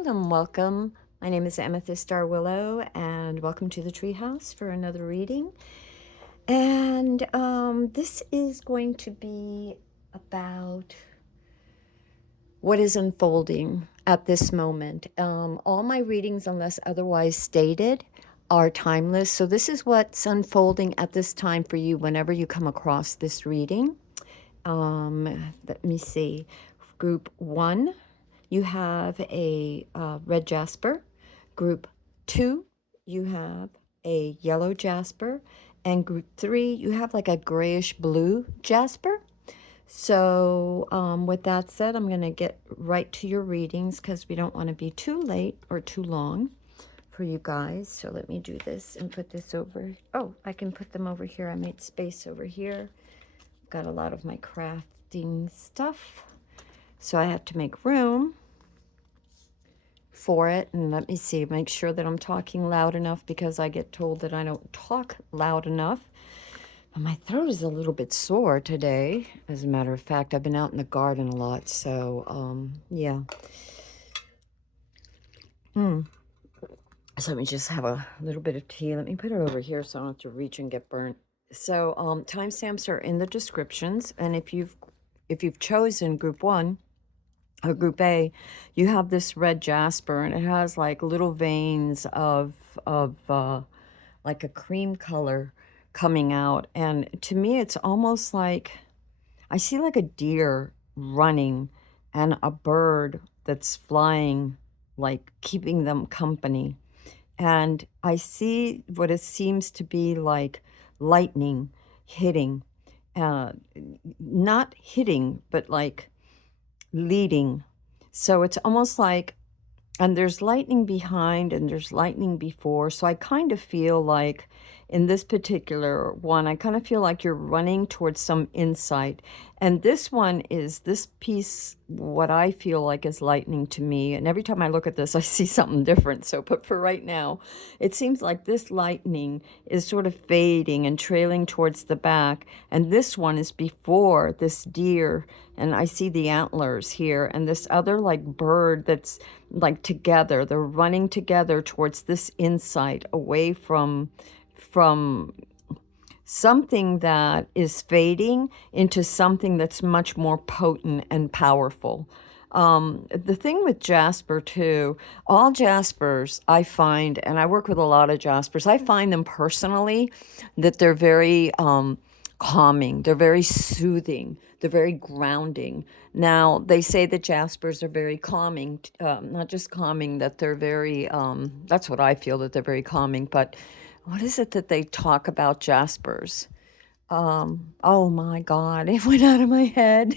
Hello and welcome. My name is Amethyst Star Willow, and welcome to the Treehouse for another reading. And this is going to be about what is unfolding at this moment. All my readings, unless otherwise stated, are timeless. So this is what's unfolding at this time for you whenever you come across this reading. Let me see. Group 1, you have a red jasper. Group 2, you have a yellow jasper. And group 3, you have like a grayish blue jasper. So with that said, I'm going to get right to your readings because we don't want to be too late or too long for you guys. So let me do this and put this over. Oh, I can put them over here. I made space over here. Got a lot of my crafting stuff. So I have to make room for it. And let me see, make sure that I'm talking loud enough because I get told that I don't talk loud enough. But my throat is a little bit sore today. As a matter of fact, I've been out in the garden a lot. So, yeah. So let me just have a little bit of tea. Let me put it over here so I don't have to reach and get burnt. So timestamps are in the descriptions. And if you've chosen group 1, or group A, you have this red jasper, and it has like little veins of like a cream color coming out. And to me, it's almost like I see like a deer running and a bird that's flying, like keeping them company. And I see what it seems to be like lightning hitting, uh, not hitting, but like leading. So it's almost like, and there's lightning behind and there's lightning before. So I kind of feel like in this particular one, I kind of feel like you're running towards some insight. And this one is this piece, what I feel like is lightning to me. And every time I look at this, I see something different. So, but for right now, it seems like this lightning is sort of fading and trailing towards the back. And this one is before this deer. And I see the antlers here and this other like bird that's like together. They're running together towards this insight away from something that is fading into something that's much more potent and powerful. The thing with jasper too, all jaspers I find, and I work with a lot of jaspers, I find them personally that they're very calming, they're very soothing, they're very grounding. Now, they say that jaspers are very calming, not just calming, that they're very, that's what I feel, that they're very calming, but what is it that they talk about jaspers? Oh my God, it went out of my head.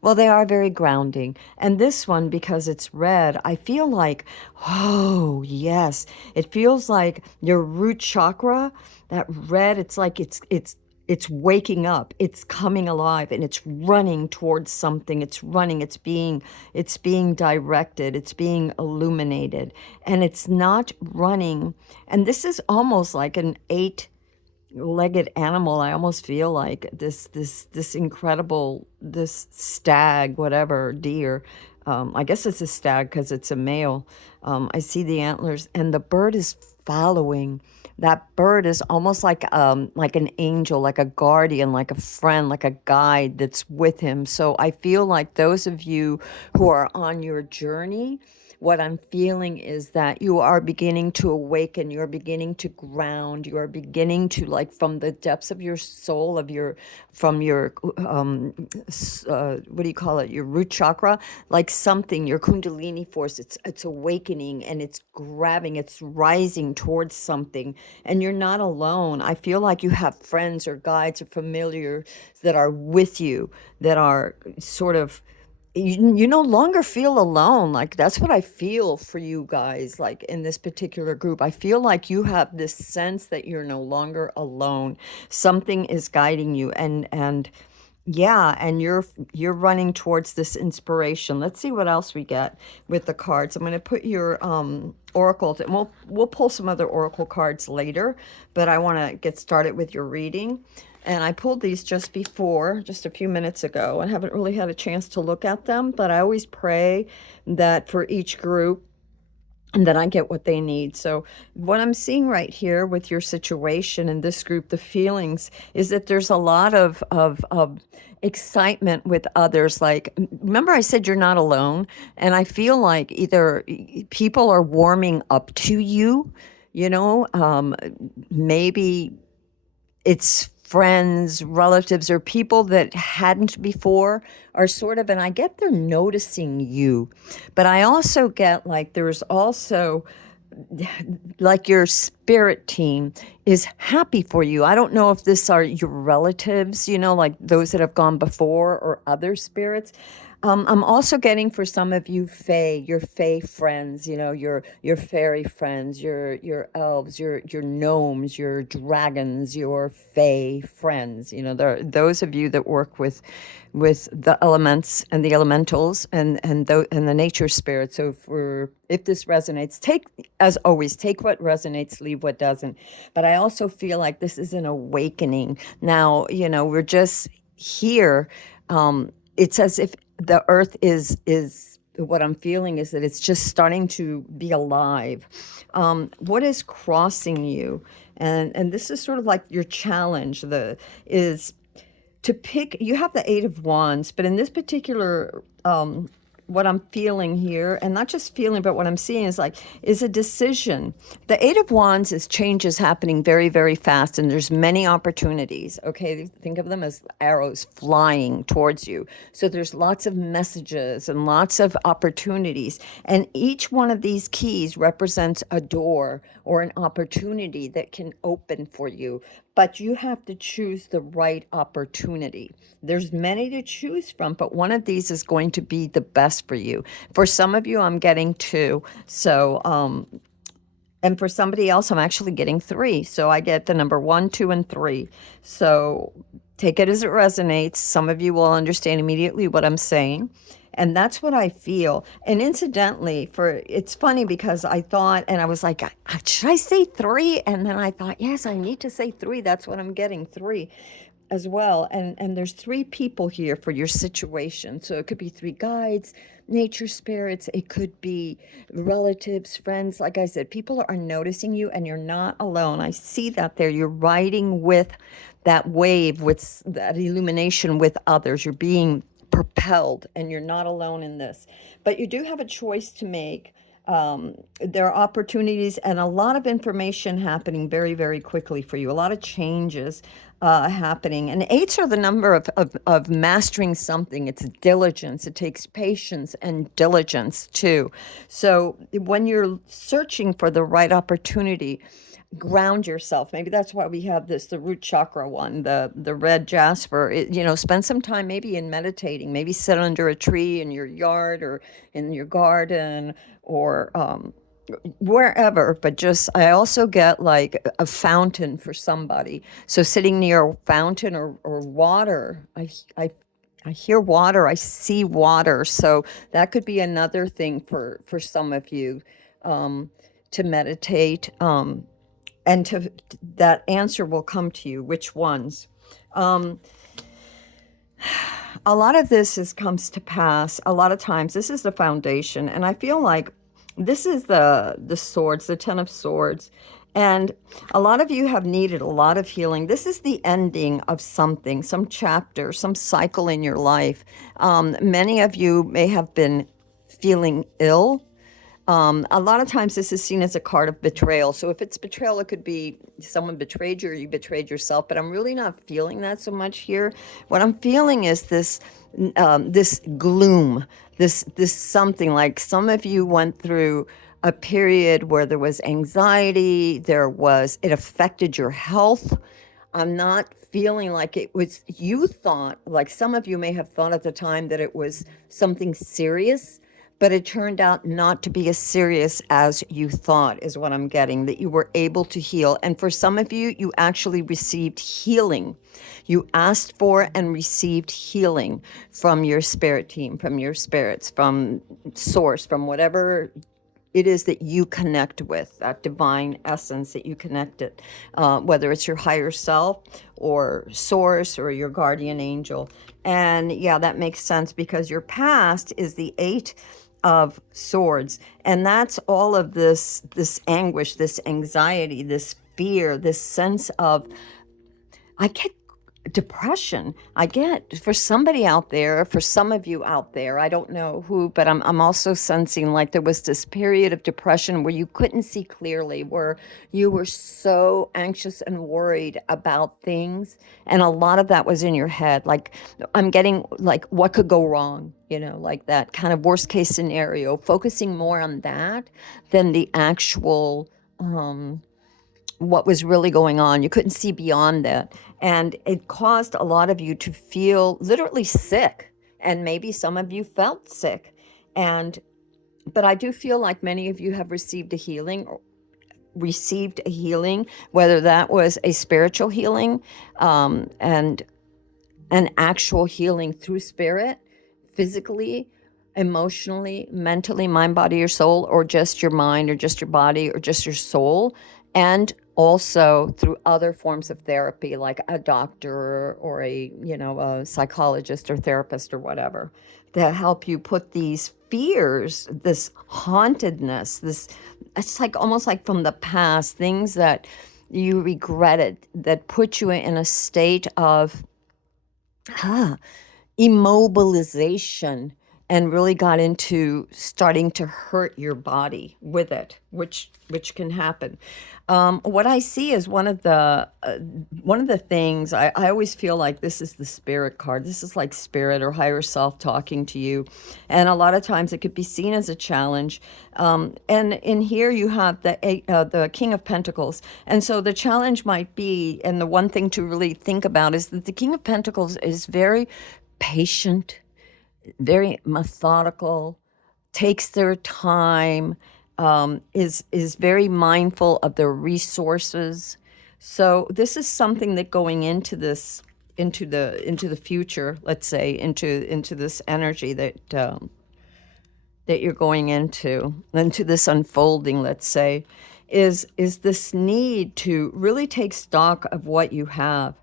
Well, they are very grounding. And this one, because it's red, I feel like, oh, yes. It feels like your root chakra, that red, it's like it's waking up. It's coming alive and it's running towards something. It's running, it's being directed, it's being illuminated. And it's not running. And this is almost like an eight-legged animal. I almost feel like this incredible, this stag, whatever, deer. I guess it's a stag because it's a male. I see the antlers and the bird is following. That bird is almost like an angel, like a guardian, like a friend, like a guide that's with him. So I feel like those of you who are on your journey, what I'm feeling is that you are beginning to awaken, you're beginning to ground, you are beginning to, like, from the depths of your soul, from your, what do you call it, your root chakra, like something, your kundalini force, it's awakening and it's grabbing, it's rising towards something, and you're not alone. I feel like you have friends or guides or familiars that are with you, that are sort of, you no longer feel alone. Like, that's what I feel for you guys, like in this particular group. I feel like you have this sense that you're no longer alone. Something is guiding you, and Yeah, and you're running towards this inspiration. Let's see what else we get with the cards. I'm going to put your oracles, and we'll pull some other oracle cards later, but I want to get started with your reading. And I pulled these just before, just a few minutes ago, and haven't really had a chance to look at them, but I always pray that for each group and then I get what they need. So, what I'm seeing right here with your situation in this group, the feelings is that there's a lot of excitement with others. Like, remember, I said you're not alone, and I feel like either people are warming up to you, you know, maybe it's friends, relatives, or people that hadn't before are sort of, and I get they're noticing you, but I also get like there's also like your spirit team is happy for you. I don't know if this are your relatives, you know, like those that have gone before or other spirits. I'm also getting for some of you fae, your fae friends, you know, your fairy friends, your elves, your gnomes, your dragons, your fae friends. You know, there are those of you that work with the elements and the elementals and the nature spirits. So if this resonates, take as always, take what resonates, leave what doesn't. But I also feel like this is an awakening. Now, you know, we're just here. It's as if the earth is what I'm feeling is that it's just starting to be alive. What is crossing you? And this is sort of like your challenge, the is to pick. You have the Eight of Wands, but in this particular what I'm feeling here, and not just feeling, but what I'm seeing is a decision. The Eight of Wands is changes happening very, very fast, and there's many opportunities. Okay, think of them as arrows flying towards you. So there's lots of messages and lots of opportunities, and each one of these keys represents a door or an opportunity that can open for you. But you have to choose the right opportunity. There's many to choose from, but one of these is going to be the best for you. For some of you, I'm getting two. So, and for somebody else, I'm actually getting three. So I get the number one, two, and three. So take it as it resonates. Some of you will understand immediately what I'm saying. And that's what I feel. And incidentally, for it's funny because I thought, and I was like, should I say three? And then I thought, yes, I need to say three. That's what I'm getting, three as well. And there's three people here for your situation. So it could be three guides, nature spirits, it could be relatives, friends. Like I said, people are noticing you and you're not alone. I see that there. You're riding with that wave, with that illumination with others. You're being propelled and you're not alone in this. But you do have a choice to make. There are opportunities and a lot of information happening very, very quickly for you, a lot of changes happening. And eights are the number of mastering something. It's diligence. It takes patience and diligence too. So when you're searching for the right opportunity, ground yourself. Maybe that's why we have this, the root chakra one, the red jasper. You know, spend some time maybe in meditating. Maybe sit under a tree in your yard or in your garden or wherever. But just, I also get like a fountain for somebody. So sitting near a fountain or water. I hear water. I see water. So that could be another thing for some of you to meditate. And to that answer will come to you. Which ones? A lot of this comes to pass. A lot of times, this is the foundation, and I feel like this is the swords, the Ten of Swords, and a lot of you have needed a lot of healing. This is the ending of something, some chapter, some cycle in your life. Many of you may have been feeling ill. A lot of times this is seen as a card of betrayal. So if it's betrayal, it could be someone betrayed you or you betrayed yourself. But I'm really not feeling that so much here. What I'm feeling is this gloom, this something like some of you went through a period where there was anxiety, it affected your health. I'm not feeling like it was, you thought, like some of you may have thought at the time that it was something serious, but it turned out not to be as serious as you thought, is what I'm getting, that you were able to heal. And for some of you, you actually received healing. You asked for and received healing from your spirit team, from your spirits, from source, from whatever it is that you connect with, that divine essence that you connected, whether it's your higher self or source or your guardian angel. And yeah, that makes sense because your past is the Eight of Swords, and that's all of this anguish, this anxiety, this fear, this sense of, I get depression. I get, for somebody out there, for some of you out there, I don't know who, but I'm also sensing like there was this period of depression where you couldn't see clearly, where you were so anxious and worried about things, and a lot of that was in your head. Like, I'm getting like what could go wrong, like that kind of worst case scenario, focusing more on that than the actual what was really going on. You couldn't see beyond that. And it caused a lot of you to feel literally sick. And maybe some of you felt sick. But I do feel like many of you have received a healing, whether that was a spiritual healing, and an actual healing through spirit, physically, emotionally, mentally, mind, body, or soul, or just your mind, or just your body, or just your soul, and also through other forms of therapy, like a doctor or a psychologist or therapist or whatever, to help you put these fears, this hauntedness, it's like almost like from the past, things that you regretted, that put you in a state of immobilization, and really got into starting to hurt your body with it, which can happen. What I see is one of the things, I always feel like this is the spirit card. This is like spirit or higher self talking to you, and a lot of times it could be seen as a challenge. And in here you have the King of Pentacles, and so the challenge might be, and the one thing to really think about is that the King of Pentacles is very patient, very methodical, takes their time, is very mindful of their resources. So this is something that going into the future, let's say into this energy that you're going into this unfolding, let's say, is this need to really take stock of what you have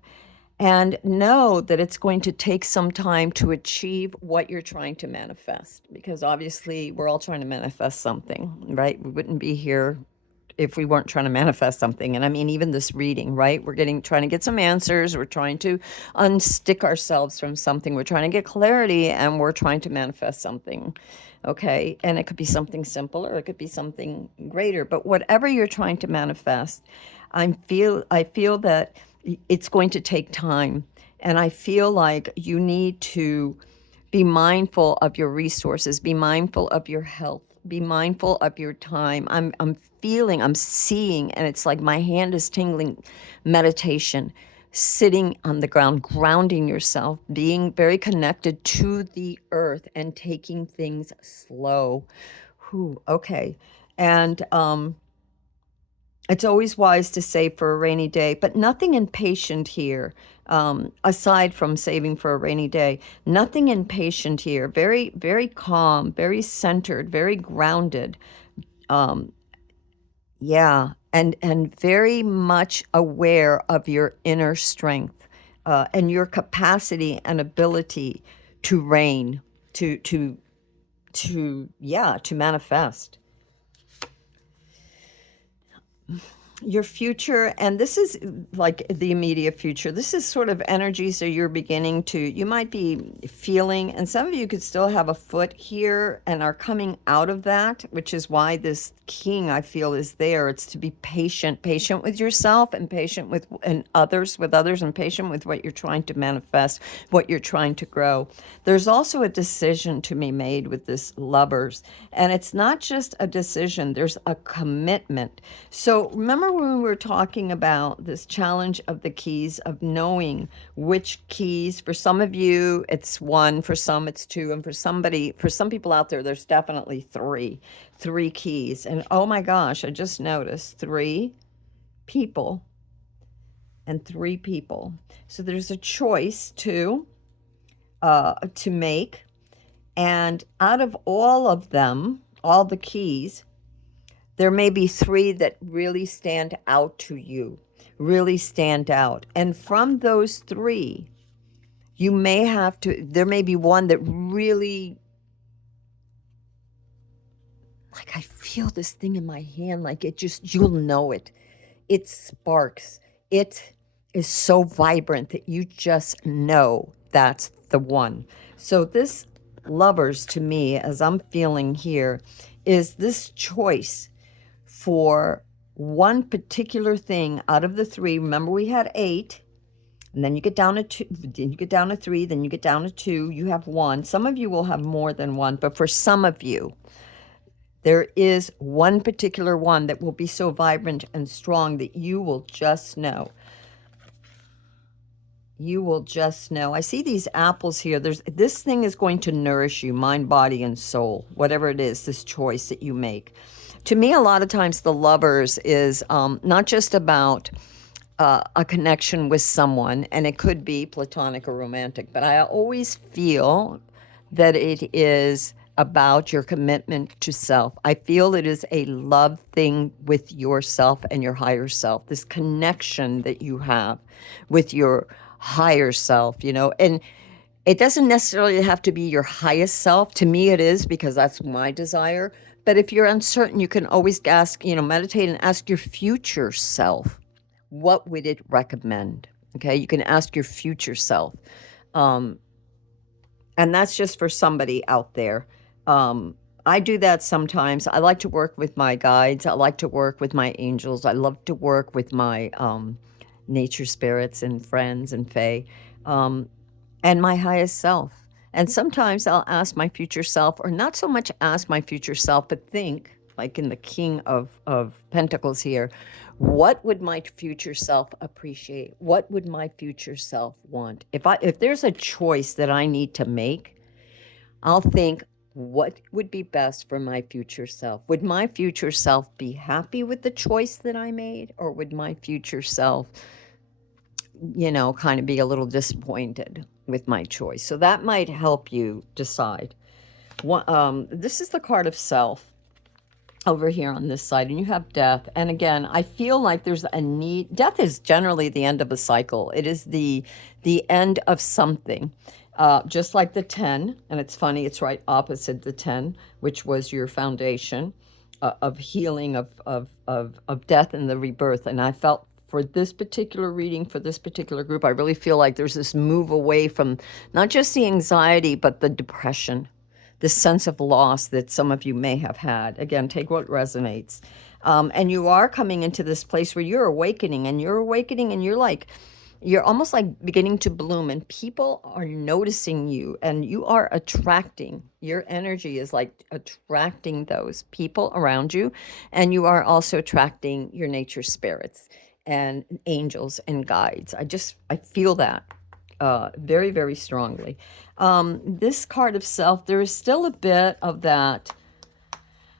and know that it's going to take some time to achieve what you're trying to manifest. Because obviously we're all trying to manifest something, right? We wouldn't be here if we weren't trying to manifest something. And I mean, even this reading, right? We're trying to get some answers. We're trying to unstick ourselves from something. We're trying to get clarity, and we're trying to manifest something. Okay. And it could be something simple, or it could be something greater, but whatever you're trying to manifest, I feel that it's going to take time. And I feel like you need to be mindful of your resources, be mindful of your health, be mindful of your time. I'm seeing, and it's like my hand is tingling, meditation, sitting on the ground, grounding yourself, being very connected to the earth, and taking things slow. Whew, okay. And it's always wise to save for a rainy day, but nothing impatient here. Aside from saving for a rainy day, nothing impatient here. Very, very calm, very centered, very grounded. Yeah, and very much aware of your inner strength, and your capacity and ability to reign, to manifest your future. And this is like the immediate future. This is sort of energies that you're beginning to, you might be feeling, and some of you could still have a foot here and are coming out of that, which is why this king, I feel, is there. It's to be patient with yourself, and patient with others, and patient with what you're trying to manifest, what you're trying to grow. There's also a decision to be made with this Lovers, and it's not just a decision, there's a commitment. So remember when we were talking about this challenge of the keys, of knowing which keys, for some of you, it's one, for some, it's two, and for some people out there, there's definitely three keys. And oh my gosh, I just noticed three people and three people. So there's a choice to make. And out of all of them, all the keys, there may be three that really stand out to you, really stand out. And from those three, there may be one that really, like I feel this thing in my hand, like it just, you'll know it. It sparks. It is so vibrant that you just know that's the one. So this lovers to me, as I'm feeling here, is this choice for one particular thing out of the three. Remember, we had 8, and then you get down to 2, then you get down to 3, then you get down to 2, you have 1. Some of you will have more than one, but for some of you, there is one particular one that will be so vibrant and strong that you will just know. You will just know. I see these apples here. This thing is going to nourish you, mind, body, and soul, whatever it is, this choice that you make. To me, a lot of times the lovers is not just about a connection with someone, and it could be platonic or romantic, but I always feel that it is about your commitment to self. I feel it is a love thing with yourself and your higher self, this connection that you have with your higher self, and it doesn't necessarily have to be your highest self. To me, it is, because that's my desire. But if you're uncertain, you can always ask, meditate and ask your future self, what would it recommend? Okay, you can ask your future self. And that's just for somebody out there. I do that sometimes. I like to work with my guides. I like to work with my angels. I love to work with my nature spirits and friends and fae, and my highest self. And sometimes I'll ask my future self, or not so much ask my future self, but think, like in the King of Pentacles here, what would my future self appreciate? What would my future self want? If there's a choice that I need to make, I'll think, what would be best for my future self? Would my future self be happy with the choice that I made? Or would my future self, kind of be a little disappointed with my choice? So that might help you decide. This is the card of self over here on this side, and you have death. And again, I feel like there's a need. Death is generally the end of a cycle. It is the end of something. Just like the 10, and it's funny, it's right opposite the 10, which was your foundation of healing, of death and the rebirth. And I felt for this particular reading, for this particular group, I really feel like there's this move away from not just the anxiety, but the depression, the sense of loss that some of you may have had. Again, take what resonates. And you are coming into this place where you're awakening, and you're almost like beginning to bloom, and people are noticing you, and you are attracting. Your energy is like attracting those people around you, and you are also attracting your nature spirits and angels and guides. I feel that very, very strongly. This card of self, there is still a bit of that,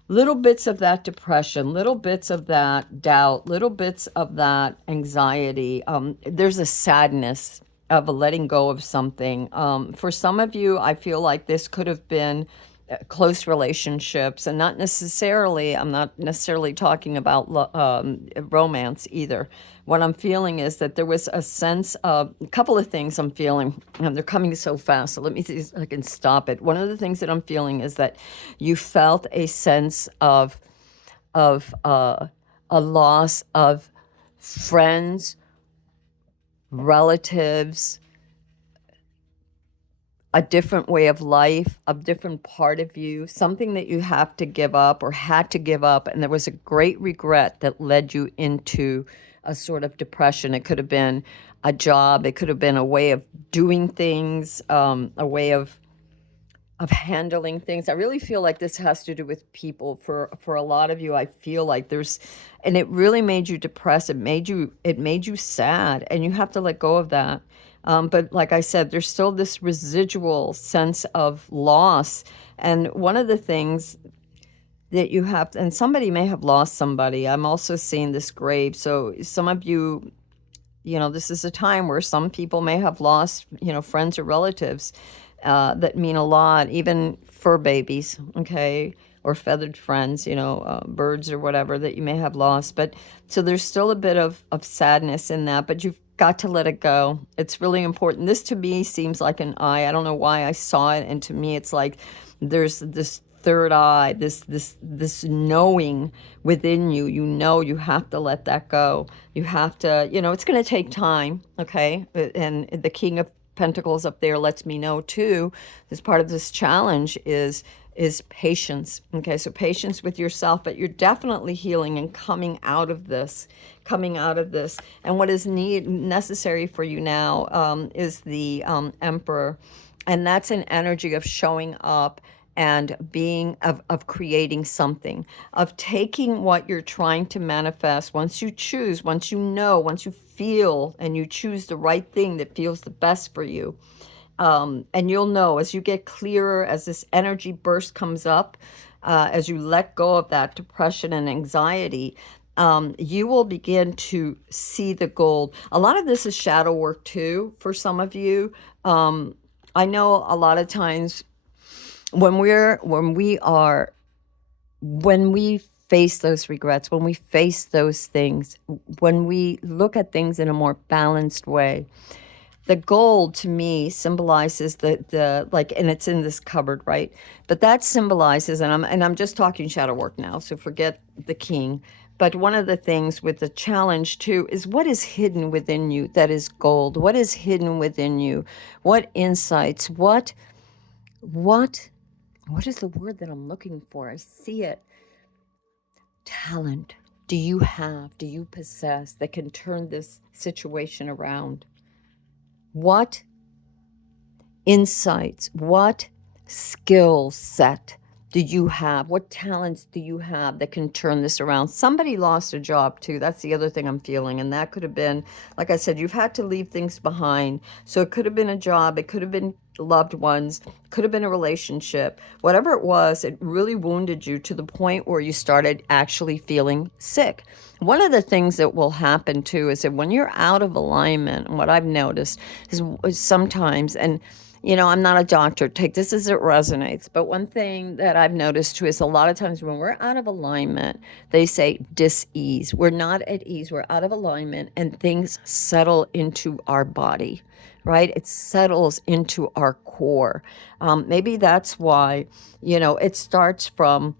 little bits of that depression, little bits of that doubt, little bits of that anxiety. There's a sadness of a letting go of something. For some of you, I feel like this could have been close relationships, and I'm not necessarily talking about romance either. What I'm feeling is that there was a sense of a couple of things I'm feeling, and they're coming so fast, so let me see if I can stop it. One of the things that I'm feeling is that you felt a sense of a loss of friends, relatives, a different way of life, a different part of you, something that you have to give up or had to give up. And there was a great regret that led you into a sort of depression. It could have been a job. It could have been a way of doing things, a way of of handling things. I really feel like this has to do with people. For a lot of you, I feel like there's, and it really made you depressed. It made you sad, and you have to let go of that. But like I said, there's still this residual sense of loss. And one of the things that you have, and somebody may have lost somebody. I'm also seeing this grave. So some of you, this is a time where some people may have lost, friends or relatives that mean a lot, even fur babies, okay, or feathered friends, birds or whatever that you may have lost. But so there's still a bit of sadness in that, but you've got to let it go. It's really important. This to me seems like an eye. I don't know why I saw it, and to me it's like there's this third eye, this knowing within you. You have to let that go. You have to, it's going to take time, okay? And the King of Pentacles up there lets me know too, as part of this challenge is patience. Okay, so patience with yourself, but you're definitely healing and coming out of this. And what is necessary for you now is the Emperor, and that's an energy of showing up and being of creating something, of taking what you're trying to manifest. Once you choose, once you know, once you feel, and you choose the right thing that feels the best for you, and you'll know as you get clearer, as this energy burst comes up, as you let go of that depression and anxiety, you will begin to see the gold. A lot of this is shadow work too for some of you. I know a lot of times when we face those regrets, when we face those things, when we look at things in a more balanced way, the gold to me symbolizes the like, and it's in this cupboard, right? But that symbolizes, and I'm just talking shadow work now, so forget the king. But one of the things with the challenge too is what is hidden within you that is gold. What is hidden within you? What insights? What is the word that I'm looking for? I see it. Talent do you possess that can turn this situation around? What insights, what skill set do you have? What talents do you have that can turn this around? Somebody lost a job too. That's the other thing I'm feeling. And that could have been, like I said, you've had to leave things behind. So it could have been a job. It could have been loved ones. Could have been a relationship. Whatever it was, it really wounded you to the point where you started actually feeling sick. One of the things that will happen too is that when you're out of alignment, what I've noticed is sometimes, and I'm not a doctor, take this as it resonates, but one thing that I've noticed too is a lot of times when we're out of alignment, they say dis-ease. We're not at ease, we're out of alignment, and things settle into our body, right? It settles into our core. Maybe that's why, it starts from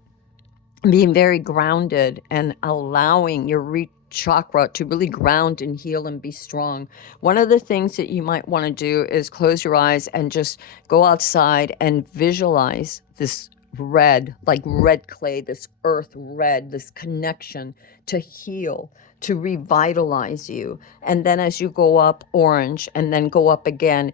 being very grounded and allowing your root chakra to really ground and heal and be strong. One of the things that you might want to do is close your eyes and just go outside and visualize this red, like red clay, this earth red, this connection to heal, to revitalize you. And then as you go up, orange, and then go up again,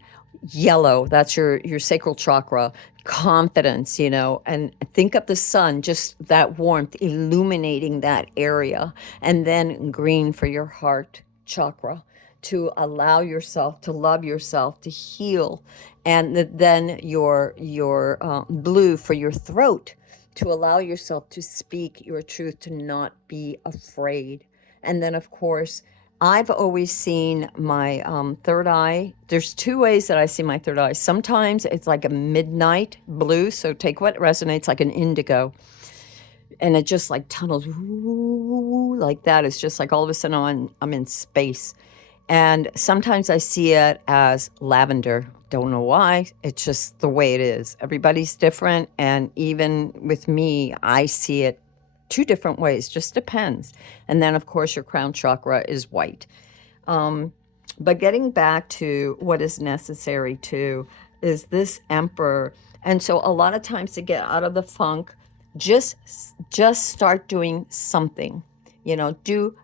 yellow. That's your sacral chakra, confidence, and think of the sun, just that warmth illuminating that area. And then green for your heart chakra, to allow yourself to love yourself, to heal. And then your blue for your throat, to allow yourself to speak your truth, to not be afraid. And then, of course, I've always seen my third eye. There's two ways that I see my third eye. Sometimes it's like a midnight blue. So take what resonates, like an indigo. And it just like tunnels like that. It's just like all of a sudden I'm in space. And sometimes I see it as lavender. Don't know why. It's just the way it is. Everybody's different. And even with me, I see it two different ways, just depends. And then, of course, your crown chakra is white. But getting back to what is necessary too is this emperor. And so a lot of times to get out of the funk, just start doing something, do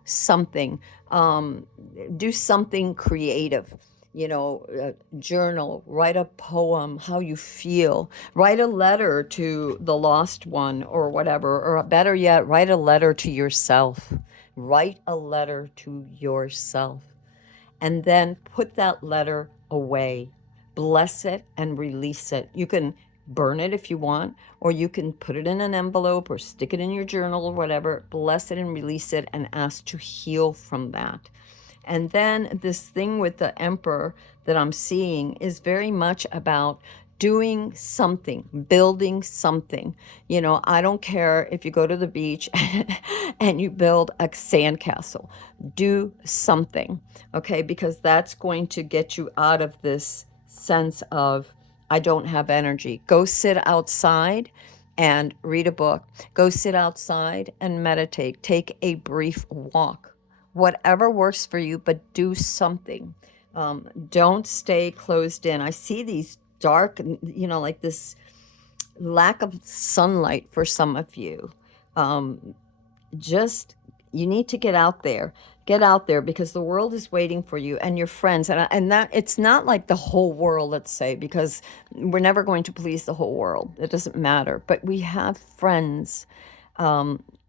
something creative. journal, write a poem, how you feel, write a letter to the lost one or whatever, or better yet, write a letter to yourself. Write a letter to yourself and then put that letter away. Bless it and release it. You can burn it if you want, or you can put it in an envelope or stick it in your journal or whatever. Bless it and release it and ask to heal from that. And then this thing with the emperor that I'm seeing is very much about doing something, building something. I don't care if you go to the beach and you build a sandcastle. Do something, okay? Because that's going to get you out of this sense of, I don't have energy. Go sit outside and read a book. Go sit outside and meditate. Take a brief walk. Whatever works for you, but do something. Don't stay closed in. I see these dark, like this lack of sunlight for some of you. Just, you need to get out there. Get out there because the world is waiting for you and your friends. And that it's not like the whole world, let's say, because we're never going to please the whole world. It doesn't matter. But we have friends,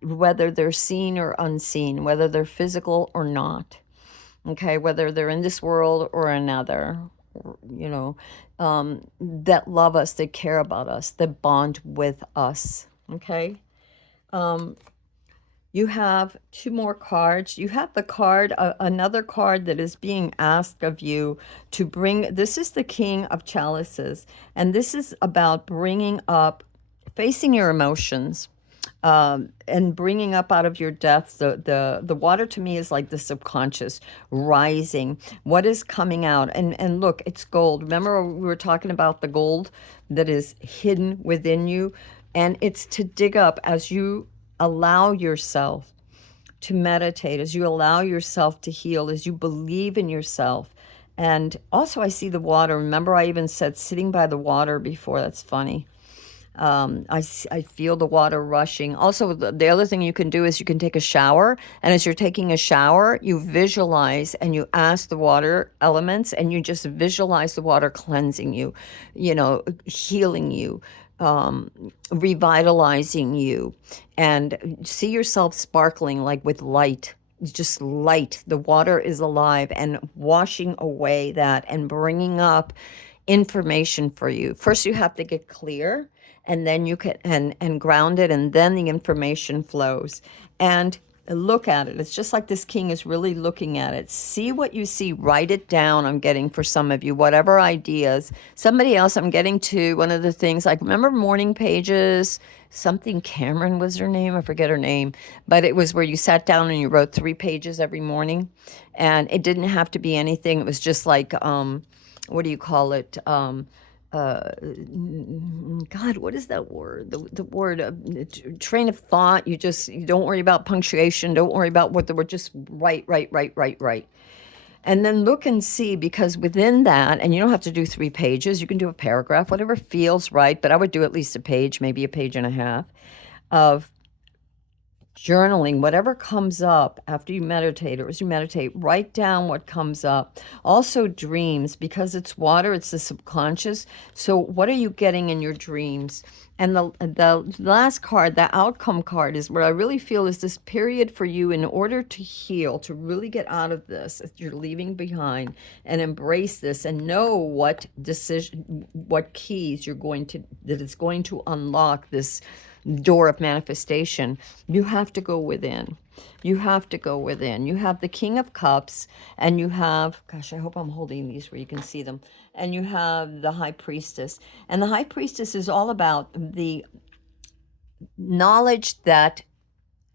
whether they're seen or unseen, whether they're physical or not. Okay, whether they're in this world or another, that love us, that care about us, that bond with us. Okay. You have two more cards. You have the card, another card that is being asked of you to bring. This is the King of Chalices, and this is about bringing up, facing your emotions, and bringing up out of your depths. The water to me is like the subconscious rising. What is coming out? And look, it's gold. Remember we were talking about the gold that is hidden within you, and it's to dig up as you allow yourself to meditate, as you allow yourself to heal, as you believe in yourself. And also I see the water. Remember I even said sitting by the water before. That's funny. I feel the water rushing. Also, the other thing you can do is you can take a shower. And as you're taking a shower, you visualize and you ask the water elements and you just visualize the water cleansing you, healing you, revitalizing you, and see yourself sparkling like with light. Just light. The water is alive and washing away that and bringing up information for you. First, you have to get clear, and then you can and ground it, and then the information flows. And look at it. It's just like this king is really looking at it. See what you see. Write it down. I'm getting for some of you, whatever ideas. Somebody else, I'm getting to one of the things, like remember morning pages? Something Cameron was her name. I forget her name. But it was where you sat down and you wrote 3 pages every morning. And it didn't have to be anything. It was just like, what do you call it? God, what is that word? The word, train of thought. You don't worry about punctuation. Don't worry about what the word, just write. And then look and see, because within that, and you don't have to do 3 pages, you can do a paragraph, whatever feels right, but I would do at least a page, maybe a page and a half of journaling, whatever comes up after you meditate or as you meditate, write down what comes up. Also dreams, because it's water, it's the subconscious. So what are you getting in your dreams? And the last card, the outcome card, is where I really feel is this period for you in order to heal, to really get out of this that you're leaving behind and embrace this and know what decision, what keys that it's going to unlock this door of manifestation. You have to go within. You have to go within. You have the King of Cups, and you have, gosh, I hope I'm holding these where you can see them. And you have the High Priestess. And the High Priestess is all about the knowledge that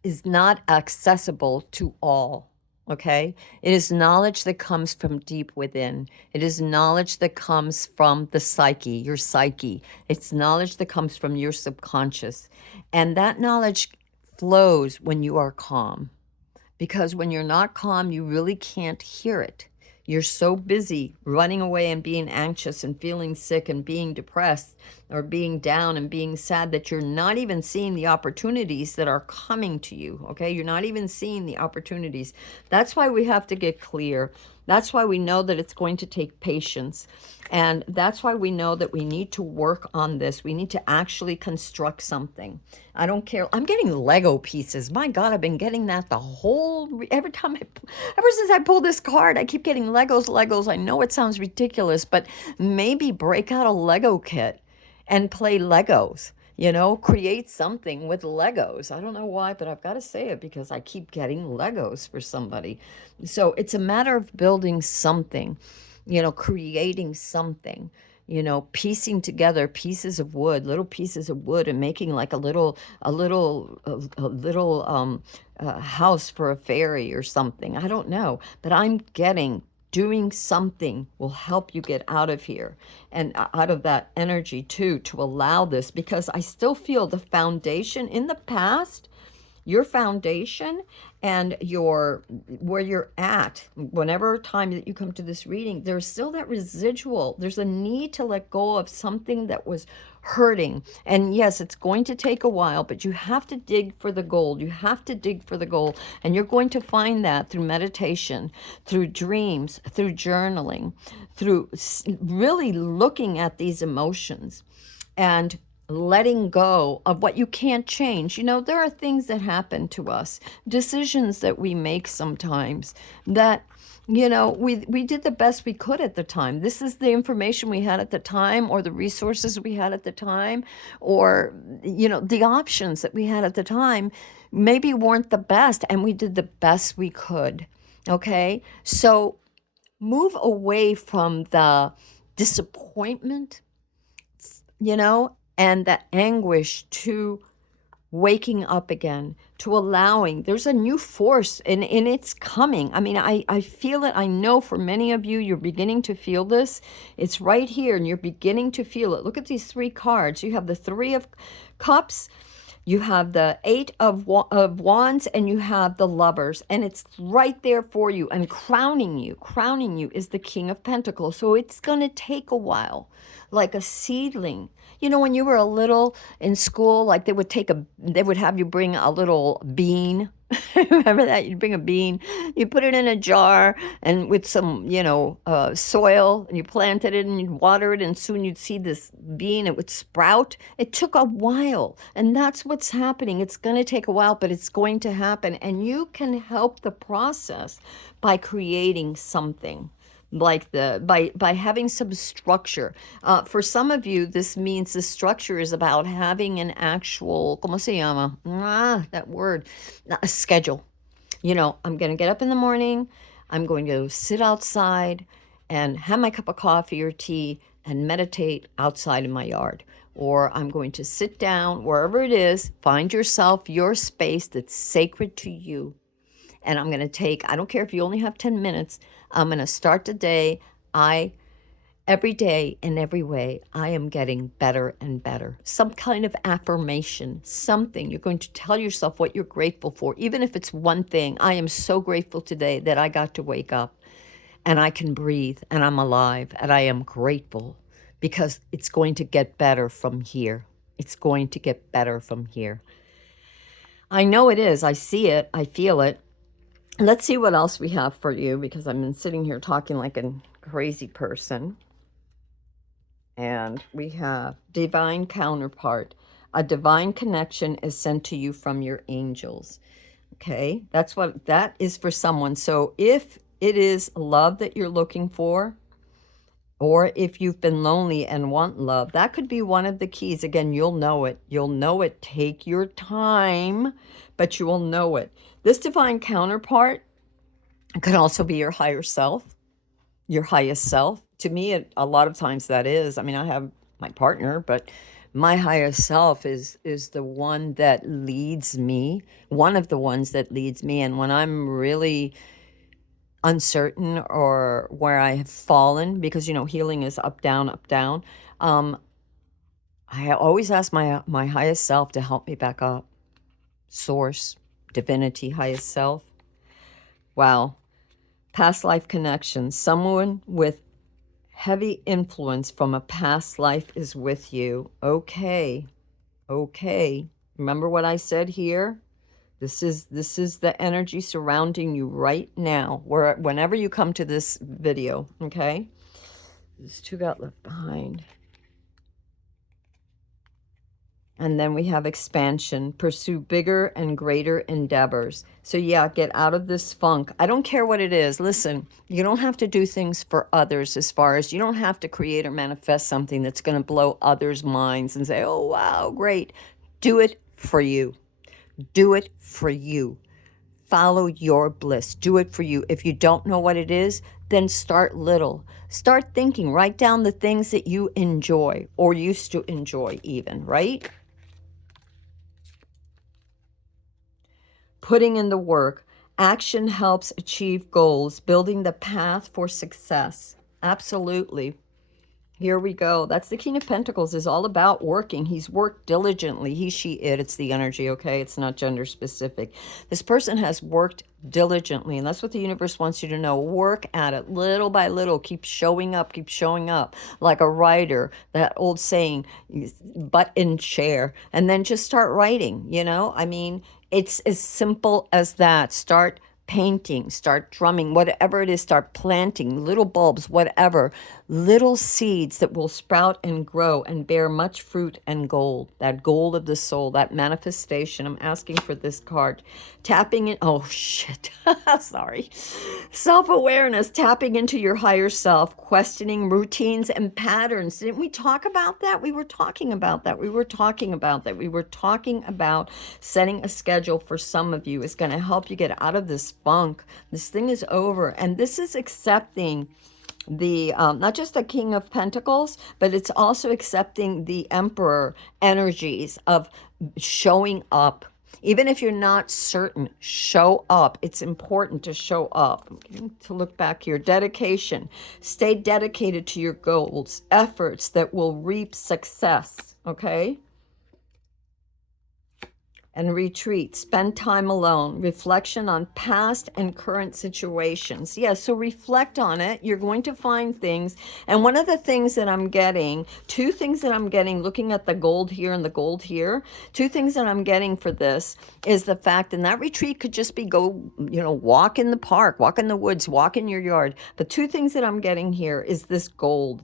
is not accessible to all. Okay? It is knowledge that comes from deep within. It is knowledge that comes from the psyche, your psyche. It's knowledge that comes from your subconscious. And that knowledge flows when you are calm. Because when you're not calm, you really can't hear it. You're so busy running away and being anxious and feeling sick and being depressed or being down and being sad, that you're not even seeing the opportunities that are coming to you. Okay, you're not even seeing the opportunities. That's why we have to get clear. That's why we know that it's going to take patience. And that's why we know that we need to work on this. We need to actually construct something. I don't care. I'm getting Lego pieces. My God, I've been getting that every time ever since I pulled this card, I keep getting Legos. I know it sounds ridiculous, but maybe break out a Lego kit and play Legos. Create something with Legos. I don't know why, but I've got to say it because I keep getting Legos for somebody. So it's a matter of building something, creating something, piecing together pieces of wood, little pieces of wood, and making like a little house for a fairy or something. I don't know, but I'm getting doing something will help you get out of here and out of that energy too, to allow this, because I still feel the foundation in the past, your foundation and where you're at, whenever time that you come to this reading, there's still that residual. There's a need to let go of something that was hurting. And yes, it's going to take a while, but you have to dig for the gold. You have to dig for the gold. And you're going to find that through meditation, through dreams, through journaling, through really looking at these emotions and letting go of what you can't change. There are things that happen to us, decisions that we make sometimes that, we did the best we could at the time. This is the information we had at the time, or the resources we had at the time, or, the options that we had at the time maybe weren't the best, and we did the best we could. Okay. So move away from the disappointment, and the anguish, to waking up again, to allowing. There's a new force, and it's coming. I mean, I feel it. I know for many of you, you're beginning to feel this. It's right here, and you're beginning to feel it. Look at these 3 cards. You have the 3 of Cups, you have the 8 of Wands, and you have the Lovers, and it's right there for you. And crowning you is the King of Pentacles. So it's going to take a while, like a seedling. When you were a little in school, like they would have you bring a little bean. Remember that? You'd bring a bean, you put it in a jar, and with some, soil, and you planted it and you'd water it, and soon you'd see this bean. It would sprout. It took a while, and that's what's happening. It's going to take a while, but it's going to happen, and you can help the process by creating something. Like by having some structure. For some of you, this means the structure is about having an actual, ¿cómo se llama? That word, a schedule. I'm going to get up in the morning, I'm going to sit outside and have my cup of coffee or tea and meditate outside in my yard. Or I'm going to sit down wherever it is, find yourself your space that's sacred to you. And I'm going to I don't care if you only have 10 minutes, I'm going to start the day. Every day, in every way, I am getting better and better. Some kind of affirmation, something. You're going to tell yourself what you're grateful for, even if it's one thing. I am so grateful today that I got to wake up and I can breathe and I'm alive, and I am grateful because it's going to get better from here. It's going to get better from here. I know it is. I see it. I feel it. Let's see what else we have for you, because I've been sitting here talking like a crazy person. And we have divine counterpart. A divine connection is sent to you from your angels. Okay, that is for someone. So if it is love that you're looking for, or if you've been lonely and want love, that could be one of the keys. Again, you'll know it. You'll know it. Take your time, but you will know it. This divine counterpart could also be your higher self, your highest self. To me, a lot of times that is. I mean, I have my partner, but my highest self is the one that leads me, one of the ones that leads me. And when I'm really uncertain, or where I have fallen, because healing is up down, I always ask my highest self to help me back up. Source, divinity, highest self. Wow. Past life connections. Someone with Heavy influence from a past life is with you. Okay. Okay. Remember what I said here? This is the energy surrounding you right now, whenever you come to this video, okay? There's two got left behind. And then we have expansion, pursue bigger and greater endeavors. So yeah, get out of this funk. I don't care what it is. Listen, you don't have to do things for others, as far as you don't have to create or manifest something that's going to blow others' minds and say, oh, wow, great. Do it for you. Do it for you. Follow your bliss. Do it for you. If you don't know what it is, then start little. Start thinking. Write down the things that you enjoy or used to enjoy even, right? Putting in the work. Action helps achieve goals, building the path for success. Absolutely. Here we go. That's the King of Pentacles, is all about working. He's worked diligently. He, she, it. It's the energy, okay? It's not gender specific. This person has worked diligently, and that's what the universe wants you to know. Work at it little by little. Keep showing up. Keep showing up. Like a writer, that old saying, butt in chair, and then just start writing, you know? I mean, it's as simple as that. Start painting, start drumming, whatever it is, start planting little bulbs, whatever, little seeds that will sprout and grow and bear much fruit and gold, that gold of the soul, that manifestation. I'm asking for this card. Tapping in, oh shit, sorry. Self-awareness, tapping into your higher self, questioning routines and patterns. Didn't we talk about that? We were talking about that. We were talking about that. We were talking about setting a schedule for some of you is going to help you get out of this funk. This thing is over. And this is accepting the not just the King of Pentacles, but it's also accepting the Emperor energies of showing up. Even if you're not certain, show up. It's important to show up. To look back here, dedication. Stay dedicated to your goals, efforts that will reap success, okay? And retreat, spend time alone, reflection on past and current situations. Yes, so reflect on it. You're going to find things. And one of the things that I'm getting, two things that I'm getting, looking at the gold here and the gold here, two things that I'm getting for this is the fact, and that retreat could just be go, you know, walk in the park, walk in the woods, walk in your yard. But two things that I'm getting here is this gold,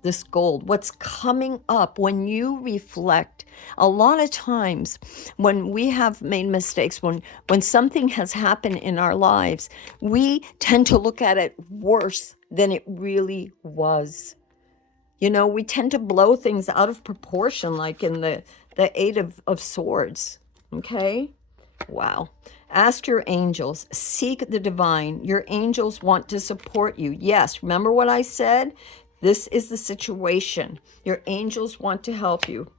what's coming up when you reflect. A lot of times when we have made mistakes, when something has happened in our lives, we tend to look at it worse than it really was. You know, we tend to blow things out of proportion, like in the Eight of Swords. Okay? Wow. Ask your angels. Seek the divine. Your angels want to support you. Yes, remember what I said? This is the situation. Your angels want to help you.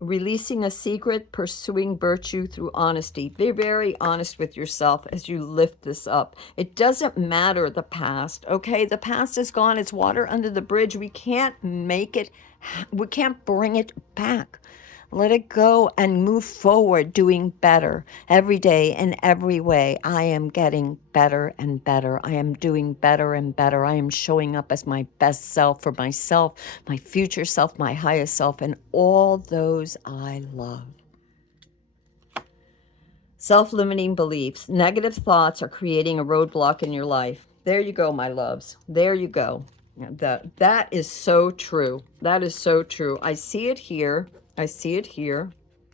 Releasing a secret, pursuing virtue through honesty. Be very honest with yourself as you lift this up. It doesn't matter the past, okay? The past is gone. It's water under the bridge. We can't make it, we can't bring it back. Let it go and move forward, doing better every day in every way. I am getting better and better. I am doing better and better. I am showing up as my best self for myself, my future self, my highest self, and all those I love. Self-limiting beliefs. Negative thoughts are creating a roadblock in your life. There you go, my loves. There you go. That is so true. That is so true. I see it here. I see it here.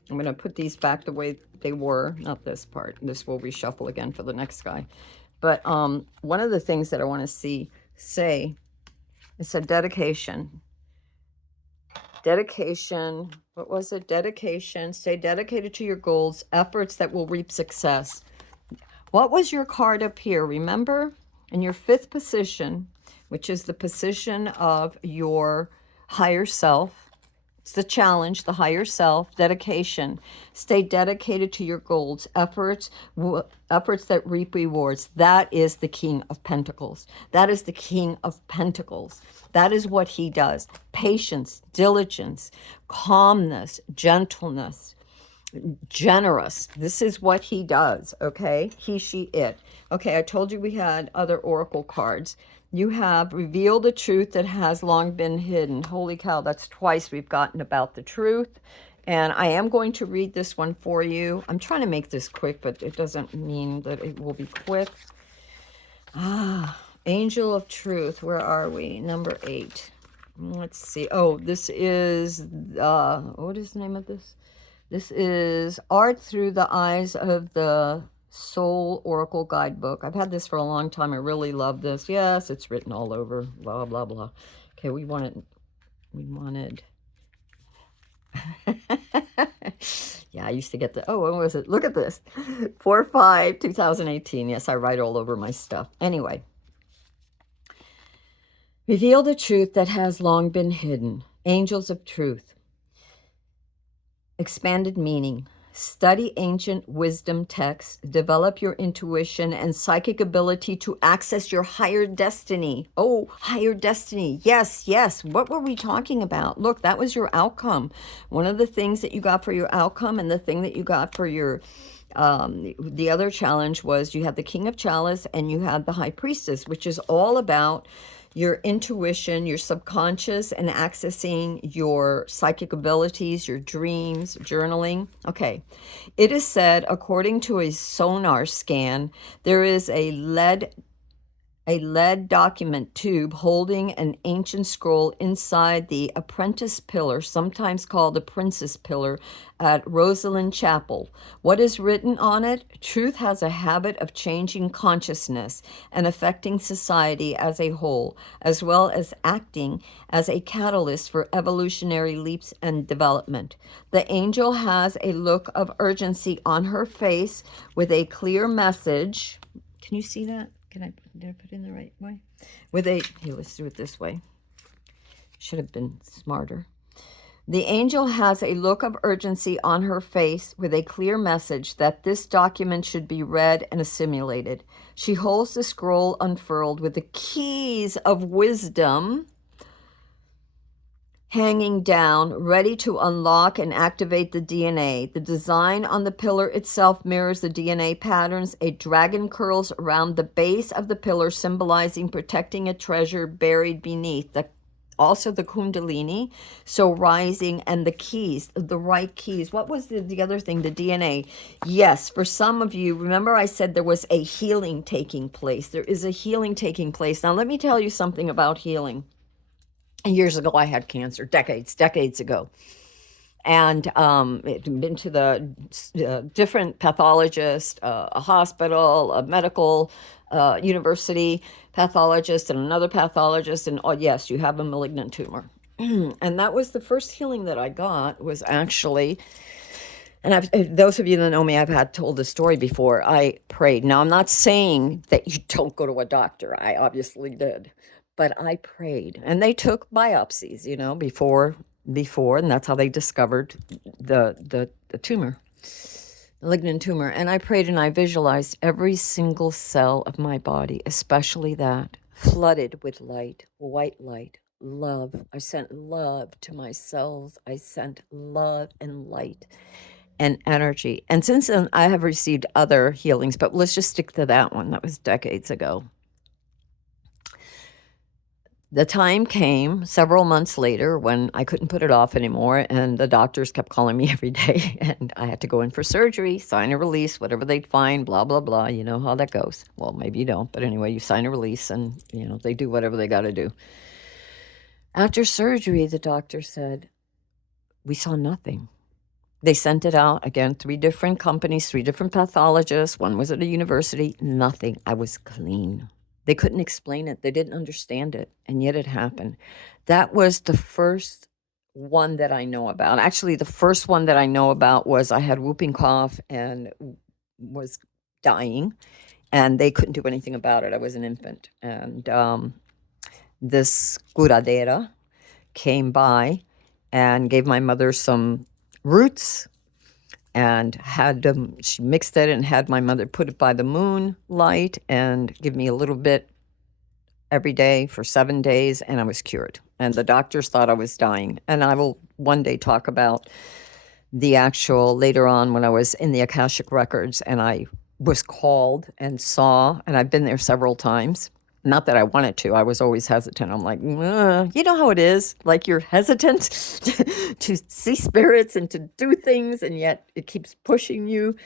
I'm going to put these back the way they were. Not this part. This will reshuffle again for the next guy. But one of the things that I want to say is a dedication. Dedication. What was it? Dedication. Stay dedicated to your goals. Efforts that will reap success. What was your card up here? Remember? In your fifth position, which is the position of your higher self. It's the challenge, the higher self, dedication. Stay dedicated to your goals, efforts that reap rewards. That is the King of Pentacles. That is the King of Pentacles. That is what he does. Patience, diligence, calmness, gentleness, generous. This is what he does, okay? He, she, it. Okay, I told you we had other oracle cards. You have revealed a truth that has long been hidden. Holy cow, that's twice we've gotten about the truth. And I am going to read this one for you. I'm trying to make this quick, but it doesn't mean that it will be quick. Angel of Truth, where are we? Number 8. Let's see. Oh, this is, what is the name of this? This is Art Through the Eyes of the Soul Oracle Guidebook. I've had this for a long time. I really love this. Yes, it's written all over, blah, blah, blah. Okay, we wanted, yeah, I used to get the, oh, what was it? Look at this. 4/5/2018. Yes, I write all over my stuff. Anyway. Reveal the truth that has long been hidden. Angels of Truth. Expanded meaning. Study ancient wisdom texts. Develop your intuition and psychic ability to access your higher destiny. Oh, higher destiny. Yes, yes. What were we talking about? Look, that was your outcome. One of the things that you got for your outcome, and the thing that you got for your the other challenge was you had the King of Chalice and you had the High Priestess, which is all about your intuition, your subconscious, and accessing your psychic abilities, your dreams, journaling. Okay. It is said, according to a sonar scan, there is a lead document tube holding an ancient scroll inside the apprentice pillar, sometimes called the princess pillar, at Rosalind Chapel. What is written on it? Truth has a habit of changing consciousness and affecting society as a whole, as well as acting as a catalyst for evolutionary leaps and development. The angel has a look of urgency on her face with a clear message. Can you see that? Did I put it in the right way? Here, let's do it this way. Should have been smarter. The angel has a look of urgency on her face with a clear message that this document should be read and assimilated. She holds the scroll unfurled with the keys of wisdom hanging down, ready to unlock and activate the DNA. The design on the pillar itself mirrors the DNA patterns. A dragon curls around the base of the pillar, symbolizing protecting a treasure buried beneath. Also the Kundalini, so rising, and the keys, the right keys. What was the other thing? The DNA. Yes, for some of you, remember I said there was a healing taking place. There is a healing taking place. Now, let me tell you something about healing. Years ago, I had cancer, decades ago. And been to the different pathologist, a hospital, a medical university pathologist, and another pathologist. And oh, yes, you have a malignant tumor. And that was the first healing that I got, was actually, and those of you that know me, I've had told this story before. I prayed. Now, I'm not saying that you don't go to a doctor. I obviously did. But I prayed, and they took biopsies, before, and that's how they discovered the tumor, malignant tumor. And I prayed, and I visualized every single cell of my body, especially that, flooded with light, white light, love. I sent love to my cells. I sent love and light and energy. And since then, I have received other healings, but let's just stick to that one. That was decades ago. The time came several months later when I couldn't put it off anymore, and the doctors kept calling me every day, and I had to go in for surgery, sign a release, whatever they'd find, blah, blah, blah. You know how that goes. Well, maybe you don't, but anyway, you sign a release, and, they do whatever they got to do. After surgery, the doctor said, we saw nothing. They sent it out, again, 3 different companies, 3 different pathologists. One was at a university. Nothing. I was clean. They couldn't explain it. They didn't understand it. And yet it happened. That was the first one that I know about. Actually, the first one that I know about was I had whooping cough and was dying. And they couldn't do anything about it. I was an infant. And this curadera came by and gave my mother some roots and she mixed it and had my mother put it by the moonlight and give me a little bit every day for 7 days, and I was cured. And the doctors thought I was dying. And I will one day talk about the actual, later on when I was in the Akashic Records and I was called and saw, and I've been there several times. Not that I wanted to. I was always hesitant. I'm like, you know how it is. Like you're hesitant to see spirits and to do things, and yet it keeps pushing you.